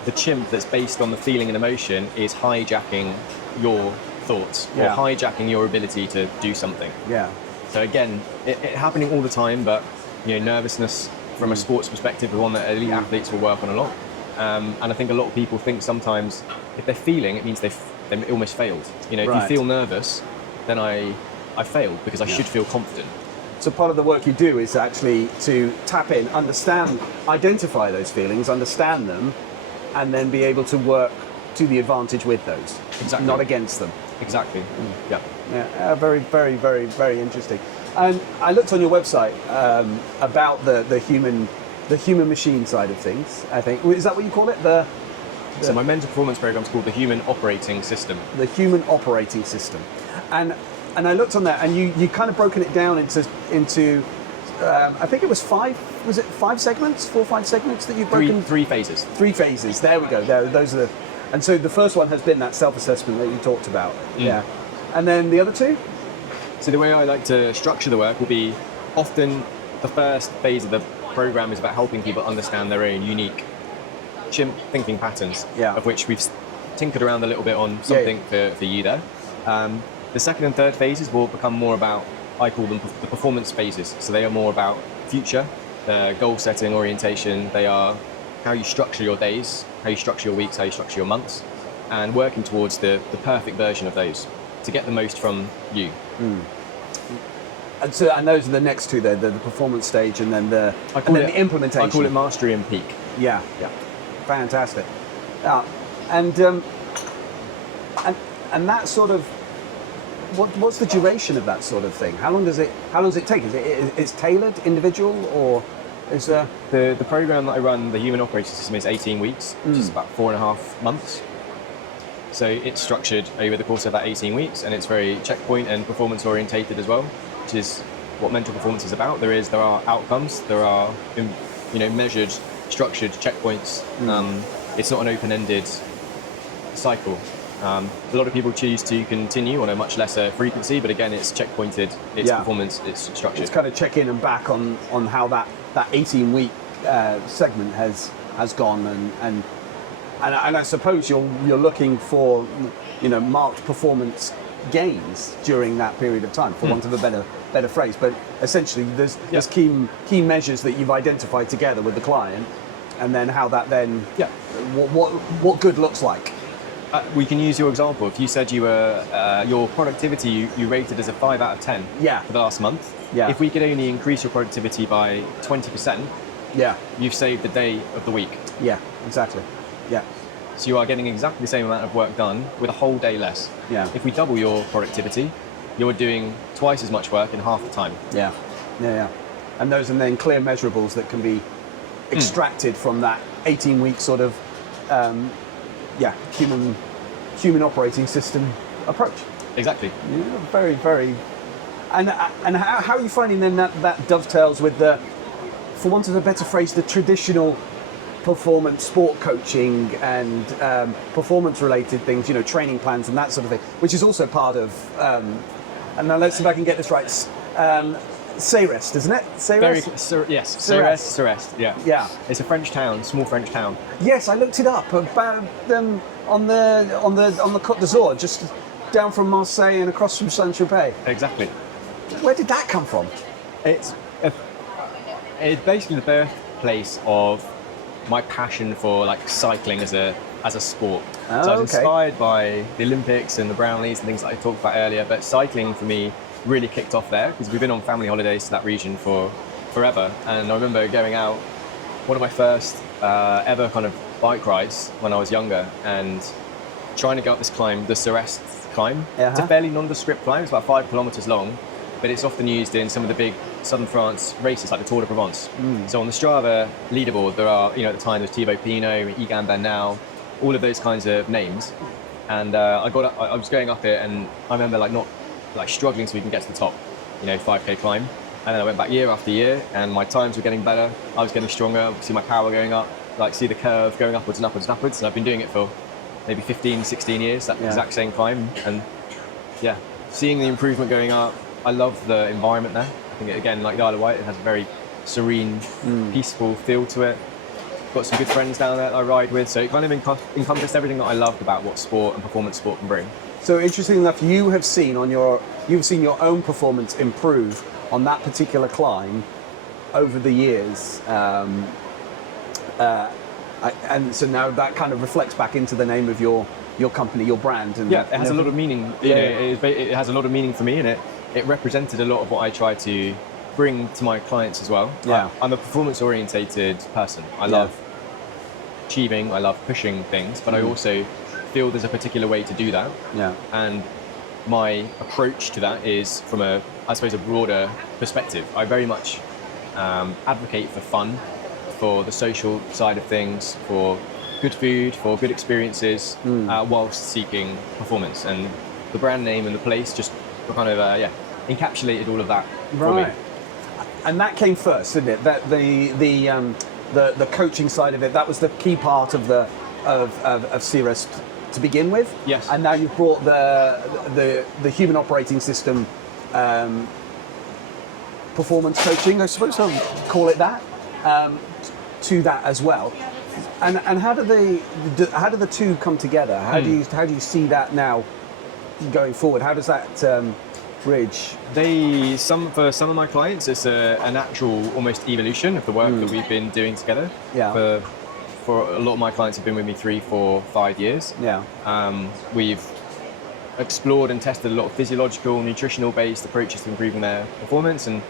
the chimp that's based on the feeling and emotion is hijacking your thoughts or hijacking your ability to do something. Yeah. So again, it happening all the time, but nervousness from a sports perspective is one that elite athletes will work on a lot. And I think a lot of people think sometimes if they're feeling, it means they almost failed. If you feel nervous, then I failed because I should feel confident. So part of the work you do is actually to tap in, understand, identify those feelings, understand them, and then be able to work to the advantage with those, Exactly. not against them. Exactly. Yeah. Yeah, very, very, very, very interesting. And I looked on your website about the human machine side of things. I think is that what you call it? So my mental performance program is called the Human Operating System. The human operating system, and I looked on that, and you kind of broken it down into I think it was 5 segments, 4 or 5 segments that you've broken. Three phases. 3 phases. There we go. Those are the. And so the first one has been that self-assessment that you talked about. Yeah. And then the other 2? So the way I like to structure the work will be often the first phase of the program is about helping people understand their own unique chimp thinking patterns, of which we've tinkered around a little bit on something for you there. The second and third phases will become more about, I call them the performance phases. So they are more about future, goal setting, orientation. They are how you structure your days, how you structure your weeks, how you structure your months, and working towards the perfect version of those to get the most from you. And so, and those are the next 2, the performance stage, and then the implementation. I call it mastery and peak. Yeah. Fantastic. And that sort of, what's the duration of that sort of thing? How long does it take? It's tailored, individual, or is there? The program that I run, the Human Operating System, is 18 weeks, which is about 4.5 months. So it's structured over the course of that 18 weeks, and it's very checkpoint and performance orientated as well, which is what mental performance is about. There are outcomes, there are measured, structured checkpoints. It's not an open-ended cycle. A lot of people choose to continue on a much lesser frequency, but again, it's checkpointed, it's performance, it's structured. It's kind of check in and back on how that 18-week segment has gone, and I suppose you're looking for marked performance gains during that period of time, for want of a better phrase. But essentially, there's key measures that you've identified together with the client, and then how that then what good looks like. We can use your example. If you said you were your productivity you rated as a 5 out of 10 for the last month. If we could only increase your productivity by 20%, you've saved a day of the week. Yeah, exactly. Yeah. So you are getting exactly the same amount of work done with a whole day less. Yeah. If we double your productivity, you're doing twice as much work in half the time. Yeah. And those are then clear measurables that can be extracted from that 18-week sort of human operating system approach. Exactly. Yeah, very, very. And how are you finding then that dovetails with the, for want of a better phrase, the traditional performance sport coaching and performance-related things, training plans and that sort of thing, which is also part of. And now let's see if I can get this right. Ceyreste, isn't it? Ceyreste? Yes, Ceyreste. Ceyreste, yeah. Yeah. It's a French town, small French town. Yes, I looked it up about on the Côte d'Azur, just down from Marseille and across from Saint-Tropez. Exactly. Where did that come from? It's basically the birthplace of my passion for like cycling as a sport. Oh, so I was okay. inspired by the Olympics and the Brownlees and things that I talked about earlier, but cycling for me really kicked off there because we've been on family holidays to that region for forever. And I remember going out, one of my first ever kind of bike rides when I was younger, and trying to go up this climb, the Ceyreste climb. It's a fairly nondescript climb, it's about 5 kilometers long, but it's often used in some of the big southern France races like the Tour de Provence. So on the Strava leaderboard, there are, at the time there's Thibaut Pinot, Egan Bernal, all of those kinds of names. And I was going up it, and I remember struggling so we can get to the top, 5K climb. And then I went back year after year, and my times were getting better. I was getting stronger, see my power going up, see the curve going upwards and upwards and upwards. And I've been doing it for maybe 15, 16 years, that exact same climb. And yeah, seeing the improvement going up. I love the environment there. I think, again, like the Isle of Wight, it has a very serene, peaceful feel to it. Got some good friends down there that I ride with, so it kind of encompassed everything that I loved about what sport and performance sport can bring. So interesting enough, you've seen your own performance improve on that particular climb over the years, and so now that kind of reflects back into the name of your company, your brand. And yeah, it has a lot of meaning. It has a lot of meaning for me, and it represented a lot of what I try to bring to my clients as well. Yeah. I'm a performance-orientated person. I love achieving, I love pushing things, but I also feel there's a particular way to do that. Yeah. And my approach to that is from a broader perspective. I very much advocate for fun, for the social side of things, for good food, for good experiences, whilst seeking performance. And the brand name and the place just kind of encapsulated all of that for me. And that came first, didn't it? That the coaching side of it, that was the key part of Ceyreste to begin with. Yes. And now you've brought the human operating system performance coaching, I suppose I'll call it that, to that as well. And how do the two come together? How do you see that now going forward? How does that bridge? For some of my clients, it's a natural almost evolution of the work that we've been doing together. Yeah. For a lot of my clients have been with me 3, 4, 5 years. Yeah. We've explored and tested a lot of physiological, nutritional based approaches to improving their performance, and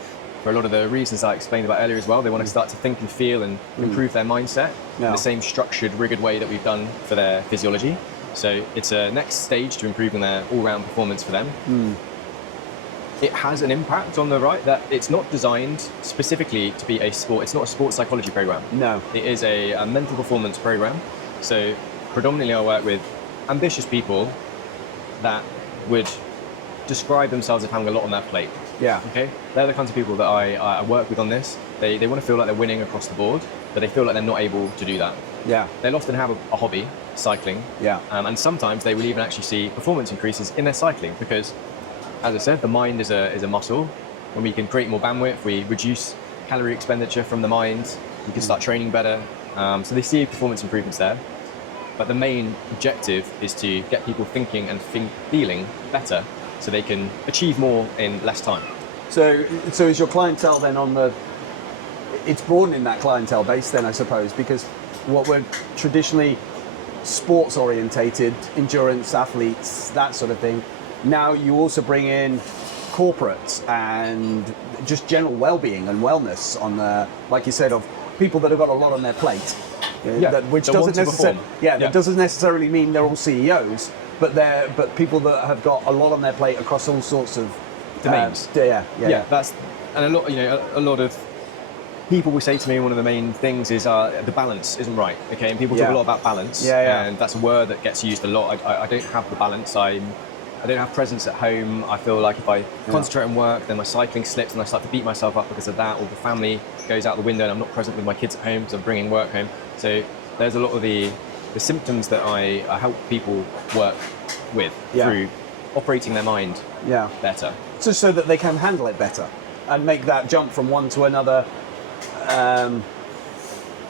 for a lot of the reasons I explained about earlier as well, they want to start to think and feel and improve their mindset in the same structured, rigored way that we've done for their physiology. So it's a next stage to improving their all-round performance for them. It has an impact on the right that it's not designed specifically to be a sport. It's not a sports psychology program. No. It is a mental performance program. So predominantly I work with ambitious people that would describe themselves as having a lot on their plate. Yeah. Okay. They're the kinds of people that I work with on this. They want to feel like they're winning across the board, but they feel like they're not able to do that. Yeah. They'll often have a hobby, cycling. Yeah. And sometimes they will even actually see performance increases in their cycling because, as I said, the mind is a muscle. When we can create more bandwidth, we reduce calorie expenditure from the mind, we can start training better. So they see performance improvements there. But the main objective is to get people thinking and feeling better so they can achieve more in less time. So is your clientele then it's broadening that clientele base then, I suppose, because what were traditionally sports orientated, endurance athletes, that sort of thing, now you also bring in corporates and just general well-being and wellness on like you said, of people that have got a lot on their plate. Which doesn't necessarily mean they're all CEOs, but people that have got a lot on their plate across all sorts of domains. That's and a lot of people will say to me one of the main things is the balance isn't right. Okay, and people talk a lot about balance, and that's a word that gets used a lot. I don't have the balance. I'm I don't have presence at home. I feel like if I concentrate on work, then my cycling slips and I start to beat myself up because of that, or the family goes out the window and I'm not present with my kids at home because I'm bringing work home. So there's a lot of the symptoms that I help people work with through operating their mind better. So that they can handle it better and make that jump from one to another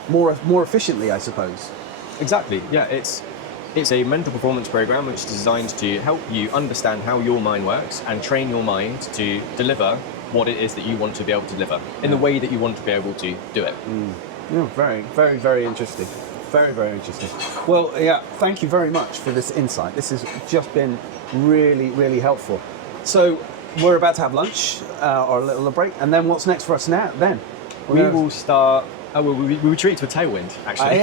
more efficiently, I suppose. Exactly. Yeah, it's a mental performance program which is designed to help you understand how your mind works and train your mind to deliver what it is that you want to be able to deliver in the way that you want to be able to do it. Yeah, very, very, very interesting. Very, very interesting. Well, yeah, thank you very much for this insight. This has just been really, really helpful. So we're about to have lunch or a little break, and then what's next for us now? Then we will start. We retreat to a tailwind, actually.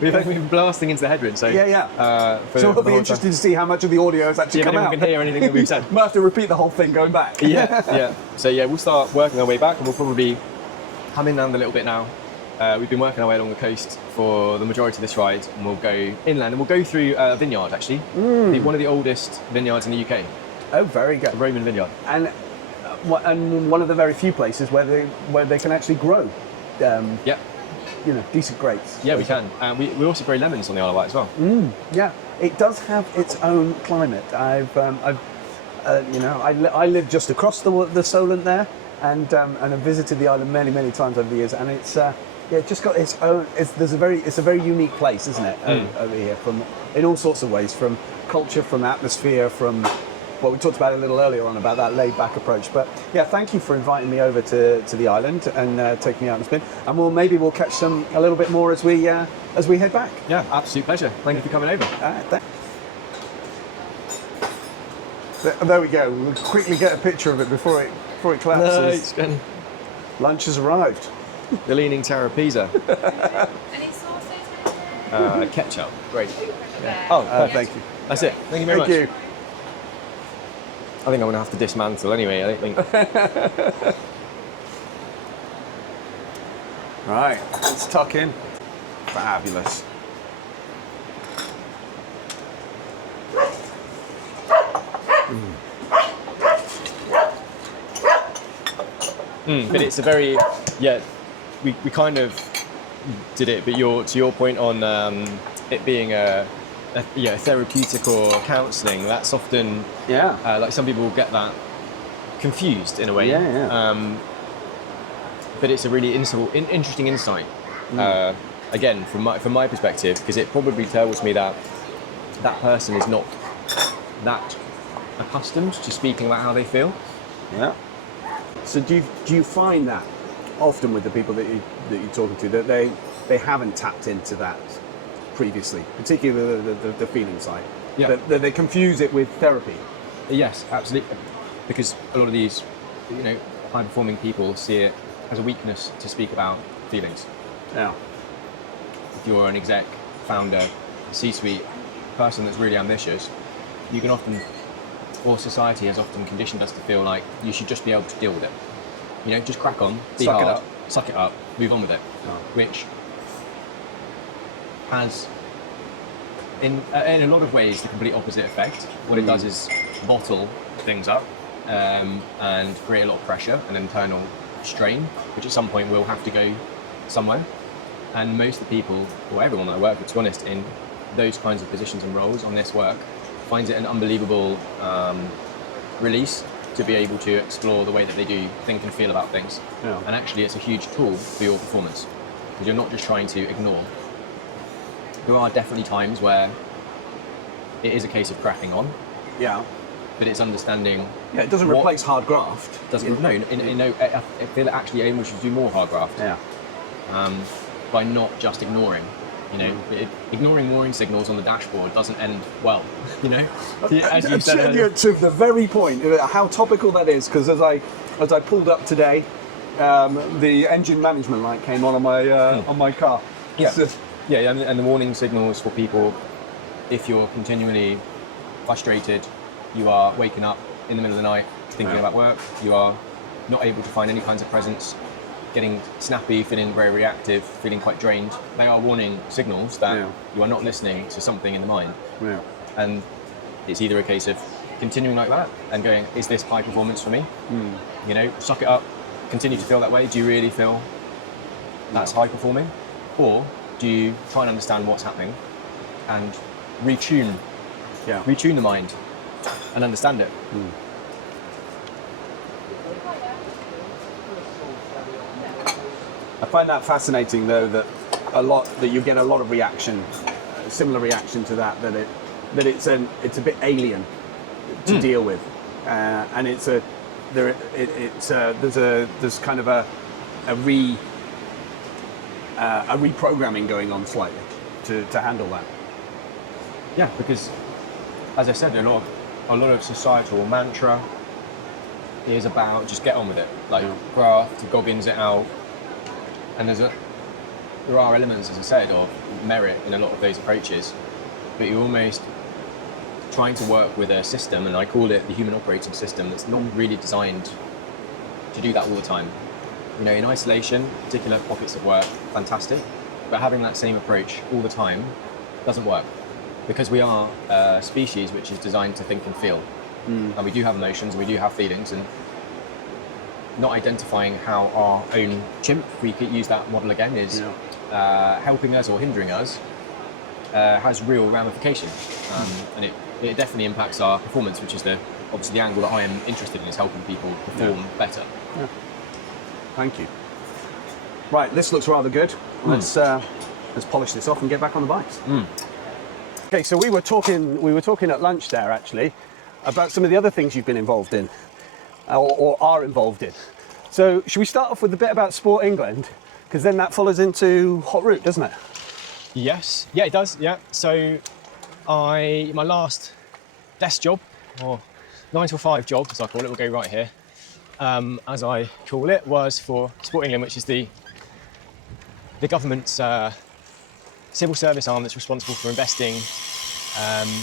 We've been blasting into the headwind, so... So it'll be interesting to see how much of the audio has actually come out. If anyone can hear anything that we've said. Might have to repeat the whole thing going back. So we'll start working our way back, and we'll probably come inland a little bit now. We've been working our way along the coast for the majority of this ride, and we'll go inland, and we'll go through a vineyard, actually. One of the oldest vineyards in the UK. Oh, very good. A Roman vineyard. And one of the very few places where they can actually grow. Decent grapes. Yeah, we can. We also grow lemons on the Isle of Wight as well. Yeah, it does have its own climate. I live just across the Solent there, and I've visited the island many times over the years, and it's just got its own. It's a very unique place, isn't it, over here, in all sorts of ways, from culture, from atmosphere, from what we talked about a little earlier on about that laid-back approach. But yeah, thank you for inviting me over to the island and taking me out on a spin. And we'll catch a little bit more as we head back. Yeah, absolute pleasure. Thank you for coming over. There we go. We'll quickly get a picture of it before it collapses. Nice. Lunch has arrived. The Leaning Tower of Pisa. Any sauces? Ketchup. Great. Thank you. That's it. Thank you very much. Thank you. I think I'm going to have to dismantle anyway. I don't think. Right, let's tuck in. Fabulous. But it's a very, we kind of did it, but to your point on it being a therapeutic or counselling, that's often like some people get that confused in a way. But it's a really interesting insight. Again, from my perspective, because it probably tells me that person is not that accustomed to speaking about how they feel. Yeah. So do you find that often with the people that you're talking to, that they haven't tapped into that previously, particularly the feeling side? Yeah. That they confuse it with therapy? Yes, absolutely. Because a lot of these, high-performing people see it as a weakness to speak about feelings. Yeah. If you're an exec, founder, C-suite person that's really ambitious, you can often, or society has often conditioned us to feel like you should just be able to deal with it. Just crack on, be hard, suck it up, move on with it. Which has, in a lot of ways, the complete opposite effect. What it does is bottle things up and create a lot of pressure and internal strain, which at some point will have to go somewhere. And most of the people, or everyone that I work with, to be honest, in those kinds of positions and roles on this work, finds it an unbelievable release to be able to explore the way that they do think and feel about things. Yeah. And actually it's a huge tool for your performance, because you're not just trying to ignore. There are definitely times where it is a case of cracking on. Yeah. But it's understanding. Yeah, it doesn't replace hard graft. No, I feel that actually we should do more hard graft. Yeah. By not just ignoring. Ignoring warning signals on the dashboard doesn't end well. As you said earlier. To the very point, how topical that is, because as I pulled up today, the engine management light came on my car. And the warning signals for people, if you're continually frustrated, you are waking up in the middle of the night thinking about work, you are not able to find any kinds of presence, getting snappy, feeling very reactive, feeling quite drained. They are warning signals that you are not listening to something in the mind. Yeah. And it's either a case of continuing like that and going, is this high performance for me? You know, suck it up, continue to feel that way. Do you really feel that's high performing? Or do you try and understand what's happening and retune the mind and understand it? I find that fascinating, though, that you get a lot of reaction, similar reaction to that it's a bit alien to deal with, and there's kind of a reprogramming going on slightly to handle that. Yeah, because as I said, a lot of societal mantra is about just get on with it, like graft, Goggins it out, and there are elements, as I said, of merit in a lot of those approaches, but you're almost trying to work with a system, and I call it the human operating system, that's not really designed to do that all the time. You know, in isolation, particular pockets of work, fantastic, but having that same approach all the time doesn't work, because we are a species which is designed to think and feel, and we do have emotions, and we do have feelings, and not identifying how our own chimp, if we could use that model again, is helping us or hindering us, has real ramification, and it definitely impacts our performance, which is obviously the angle that I am interested in, is helping people perform better. Yeah. Thank you. Right, this looks rather good. Let's polish this off and get back on the bikes. Okay, so we were talking at lunch there, actually, about some of the other things you've been involved in, or are involved in. So should we start off with a bit about Sport England, because then that follows into Hot Route, doesn't it? Yes, yeah, it does. Yeah. So my last desk job, or 9 to 5 job, as I call it, we'll go right here, as I call it, was for Sport England, which is the government's civil service arm that's responsible for investing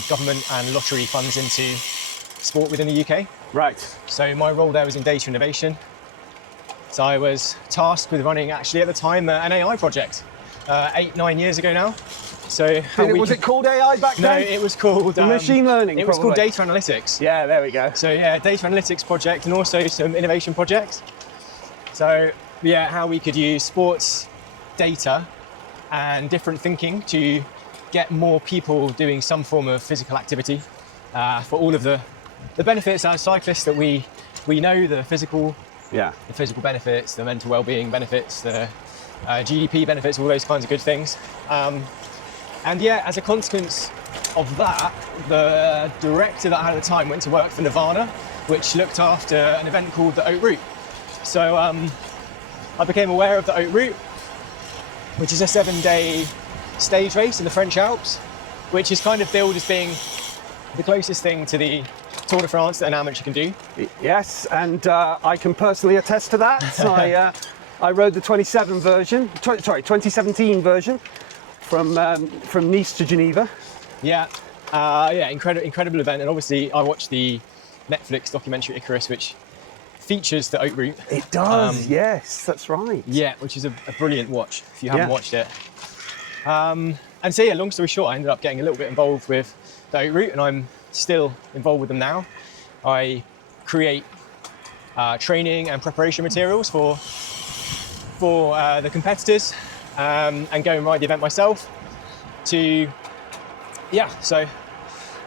government and lottery funds into sport within the UK. Right. So my role there was in data innovation. So I was tasked with running, actually at the time, an AI project 8-9 years ago now. So was it called AI back then? No, it was called machine learning. It was called data analytics. Yeah, there we go. So yeah, data analytics project, and also some innovation projects. So yeah, how we could use sports data and different thinking to get more people doing some form of physical activity for all of the benefits as cyclists that we know, the physical benefits, the mental well-being benefits, the GDP benefits, all those kinds of good things. And yeah, as a consequence of that, the director that I had at the time went to work for Nirvana, which looked after an event called the Haute Route. So I became aware of the Haute Route, which is a 7-day stage race in the French Alps, which is kind of billed as being the closest thing to the Tour de France that an amateur can do. Yes, and I can personally attest to that. I rode the 2017 version from Nice to Geneva. Yeah, incredible event, and obviously I watched the Netflix documentary Icarus, which features the Haute Route. It does, yes, that's right. Yeah, which is a brilliant watch if you haven't watched it. And so yeah, long story short, I ended up getting a little bit involved with the Haute Route, and I'm still involved with them now. I create training and preparation materials for the competitors, and go and ride the event myself. So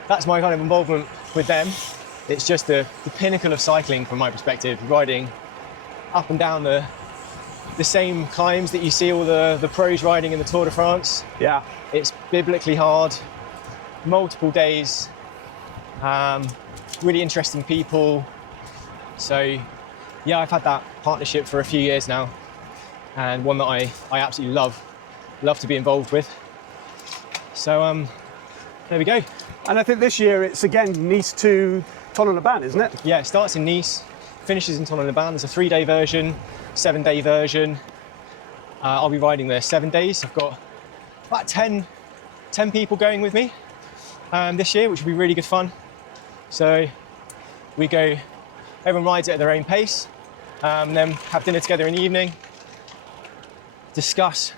that's my kind of involvement with them. It's just the pinnacle of cycling from my perspective, riding up and down the same climbs that you see all the pros riding in the Tour de France. Yeah. It's biblically hard, multiple days, really interesting people. So yeah, I've had that partnership for a few years now, and one that I absolutely love to be involved with. So there we go. And I think this year it's again Nice to Tonneau-les-Bains, isn't it? Yeah, it starts in Nice, finishes in Tonneau-les-Bains. There's a 3-day version, 7-day version. I'll be riding there 7 days. I've got about 10 people going with me this year, which will be really good fun. So we go, everyone rides it at their own pace, then have dinner together in the evening, discuss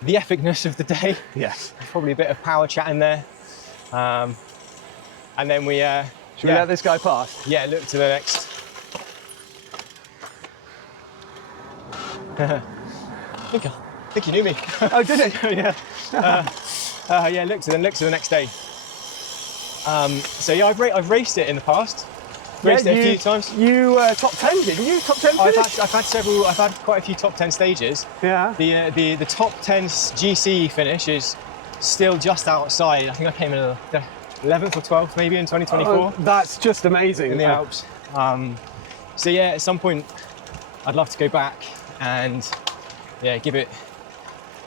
the epicness of the day. Yes. Probably a bit of power chat in there. And then we Should we let this guy pass? Yeah, look to the next. I think you knew me. Oh, did it? Yeah. Yeah, look to the next day. So yeah, I've raced it in the past. Raced it a few times. You top 10, didn't you? Top 10 finish? I've had quite a few top 10 stages. Yeah. The top 10 GC finish is still just outside. I think I came in the 11th or 12th maybe in 2024. Oh, that's just amazing. In the Alps. So yeah, at some point I'd love to go back and yeah, give it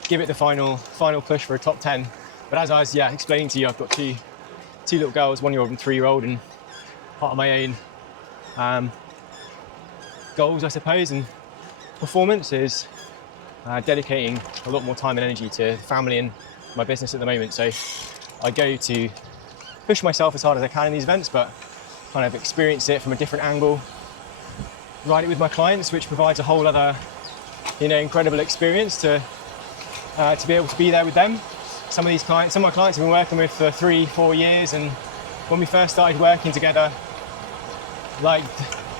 the final push for a top 10. But as I was explaining to you, I've got two little girls, 1-year-old and 3-year-old, and part of my own goals, I suppose, and performance is dedicating a lot more time and energy to family and my business at the moment. So I go to push myself as hard as I can in these events, but kind of experience it from a different angle, ride it with my clients, which provides a whole other, incredible experience to be able to be there with them. Some of my clients I've been working with for 3-4 years, and when we first started working together, like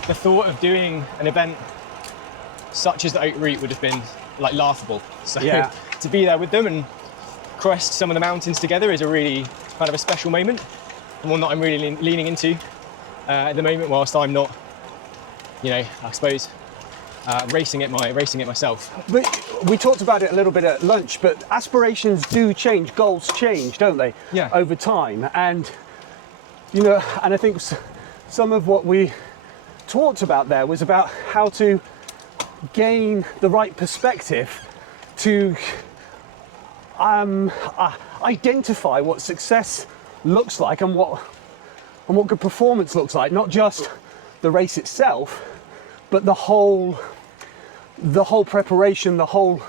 the thought of doing an event such as the Oak Route would have been like laughable. So to be there with them and crest some of the mountains together is a really kind of a special moment, and one that I'm really leaning into at the moment, whilst I'm not, I suppose, racing it myself. But we talked about it a little bit at lunch, but aspirations do change, goals change, don't they? Yeah. Over time, and and I think some of what we talked about there was about how to gain the right perspective to identify what success looks like and what good performance looks like, not just the race itself, but the whole preparation, the whole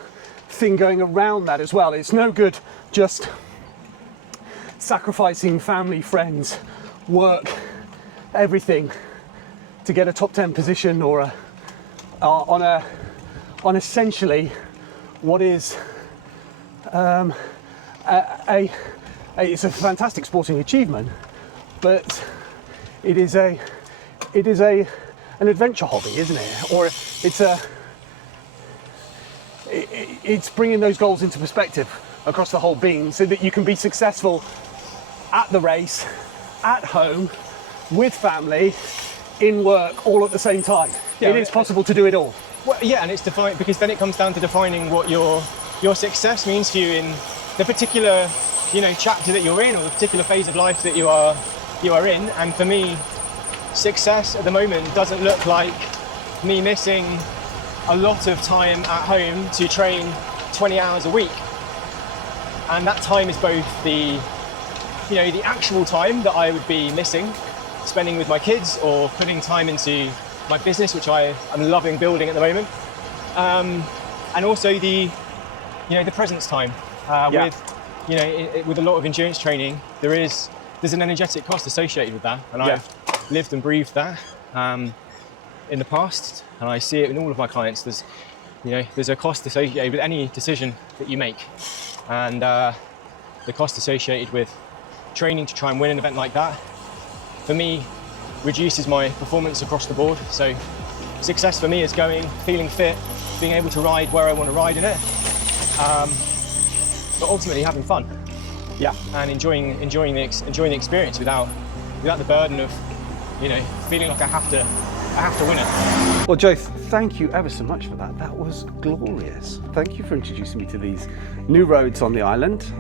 thing going around that as well. It's no good just sacrificing family, friends, work, everything to get a top 10 position or on essentially what is it's a fantastic sporting achievement, but it is an adventure hobby, isn't it? Or it's bringing those goals into perspective across the whole being, so that you can be successful at the race, at home, with family, in work, all at the same time. Yeah, it is possible to do it all. Well, yeah, and it's defined, because then it comes down to defining what your success means for you in the particular, chapter that you're in, or the particular phase of life that you are in. And for me, success at the moment doesn't look like me missing a lot of time at home to train 20 hours a week. And that time is both the actual time that I would be missing, spending with my kids, or putting time into my business, which I'm loving building at the moment. And also the presence time with a lot of endurance training. There's an energetic cost associated with that, and I've lived and breathed that in the past, and I see it in all of my clients. There's a cost associated with any decision that you make, and the cost associated with training to try and win an event like that, for me, reduces my performance across the board. So success for me is feeling fit, being able to ride where I want to ride in it, but ultimately having fun. Yeah, and enjoying the experience without the burden of feeling like I have to win it. Well, Joe, thank you ever so much for that. That was glorious. Thank you for introducing me to these new roads on the island.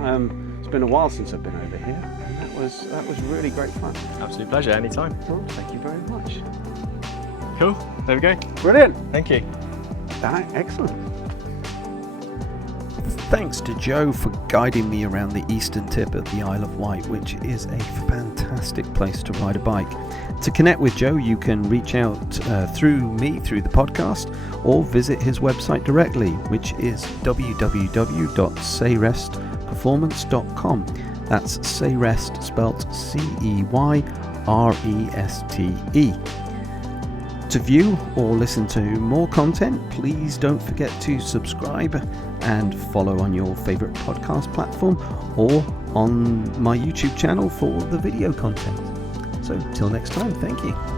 It's been a while since I've been over here, and that was really great fun. Absolute pleasure, anytime. Well, thank you very much. Cool, there we go. Brilliant. Thank you. Excellent. Thanks to Joe for guiding me around the eastern tip of the Isle of Wight, which is a fantastic place to ride a bike. To connect with Joe, you can reach out through the podcast, or visit his website directly, which is www.ceyresteperformance.com. That's Ceyreste, spelt Ceyreste. To view or listen to more content, please don't forget to subscribe and follow on your favourite podcast platform, or on my YouTube channel for the video content. So till next time, thank you.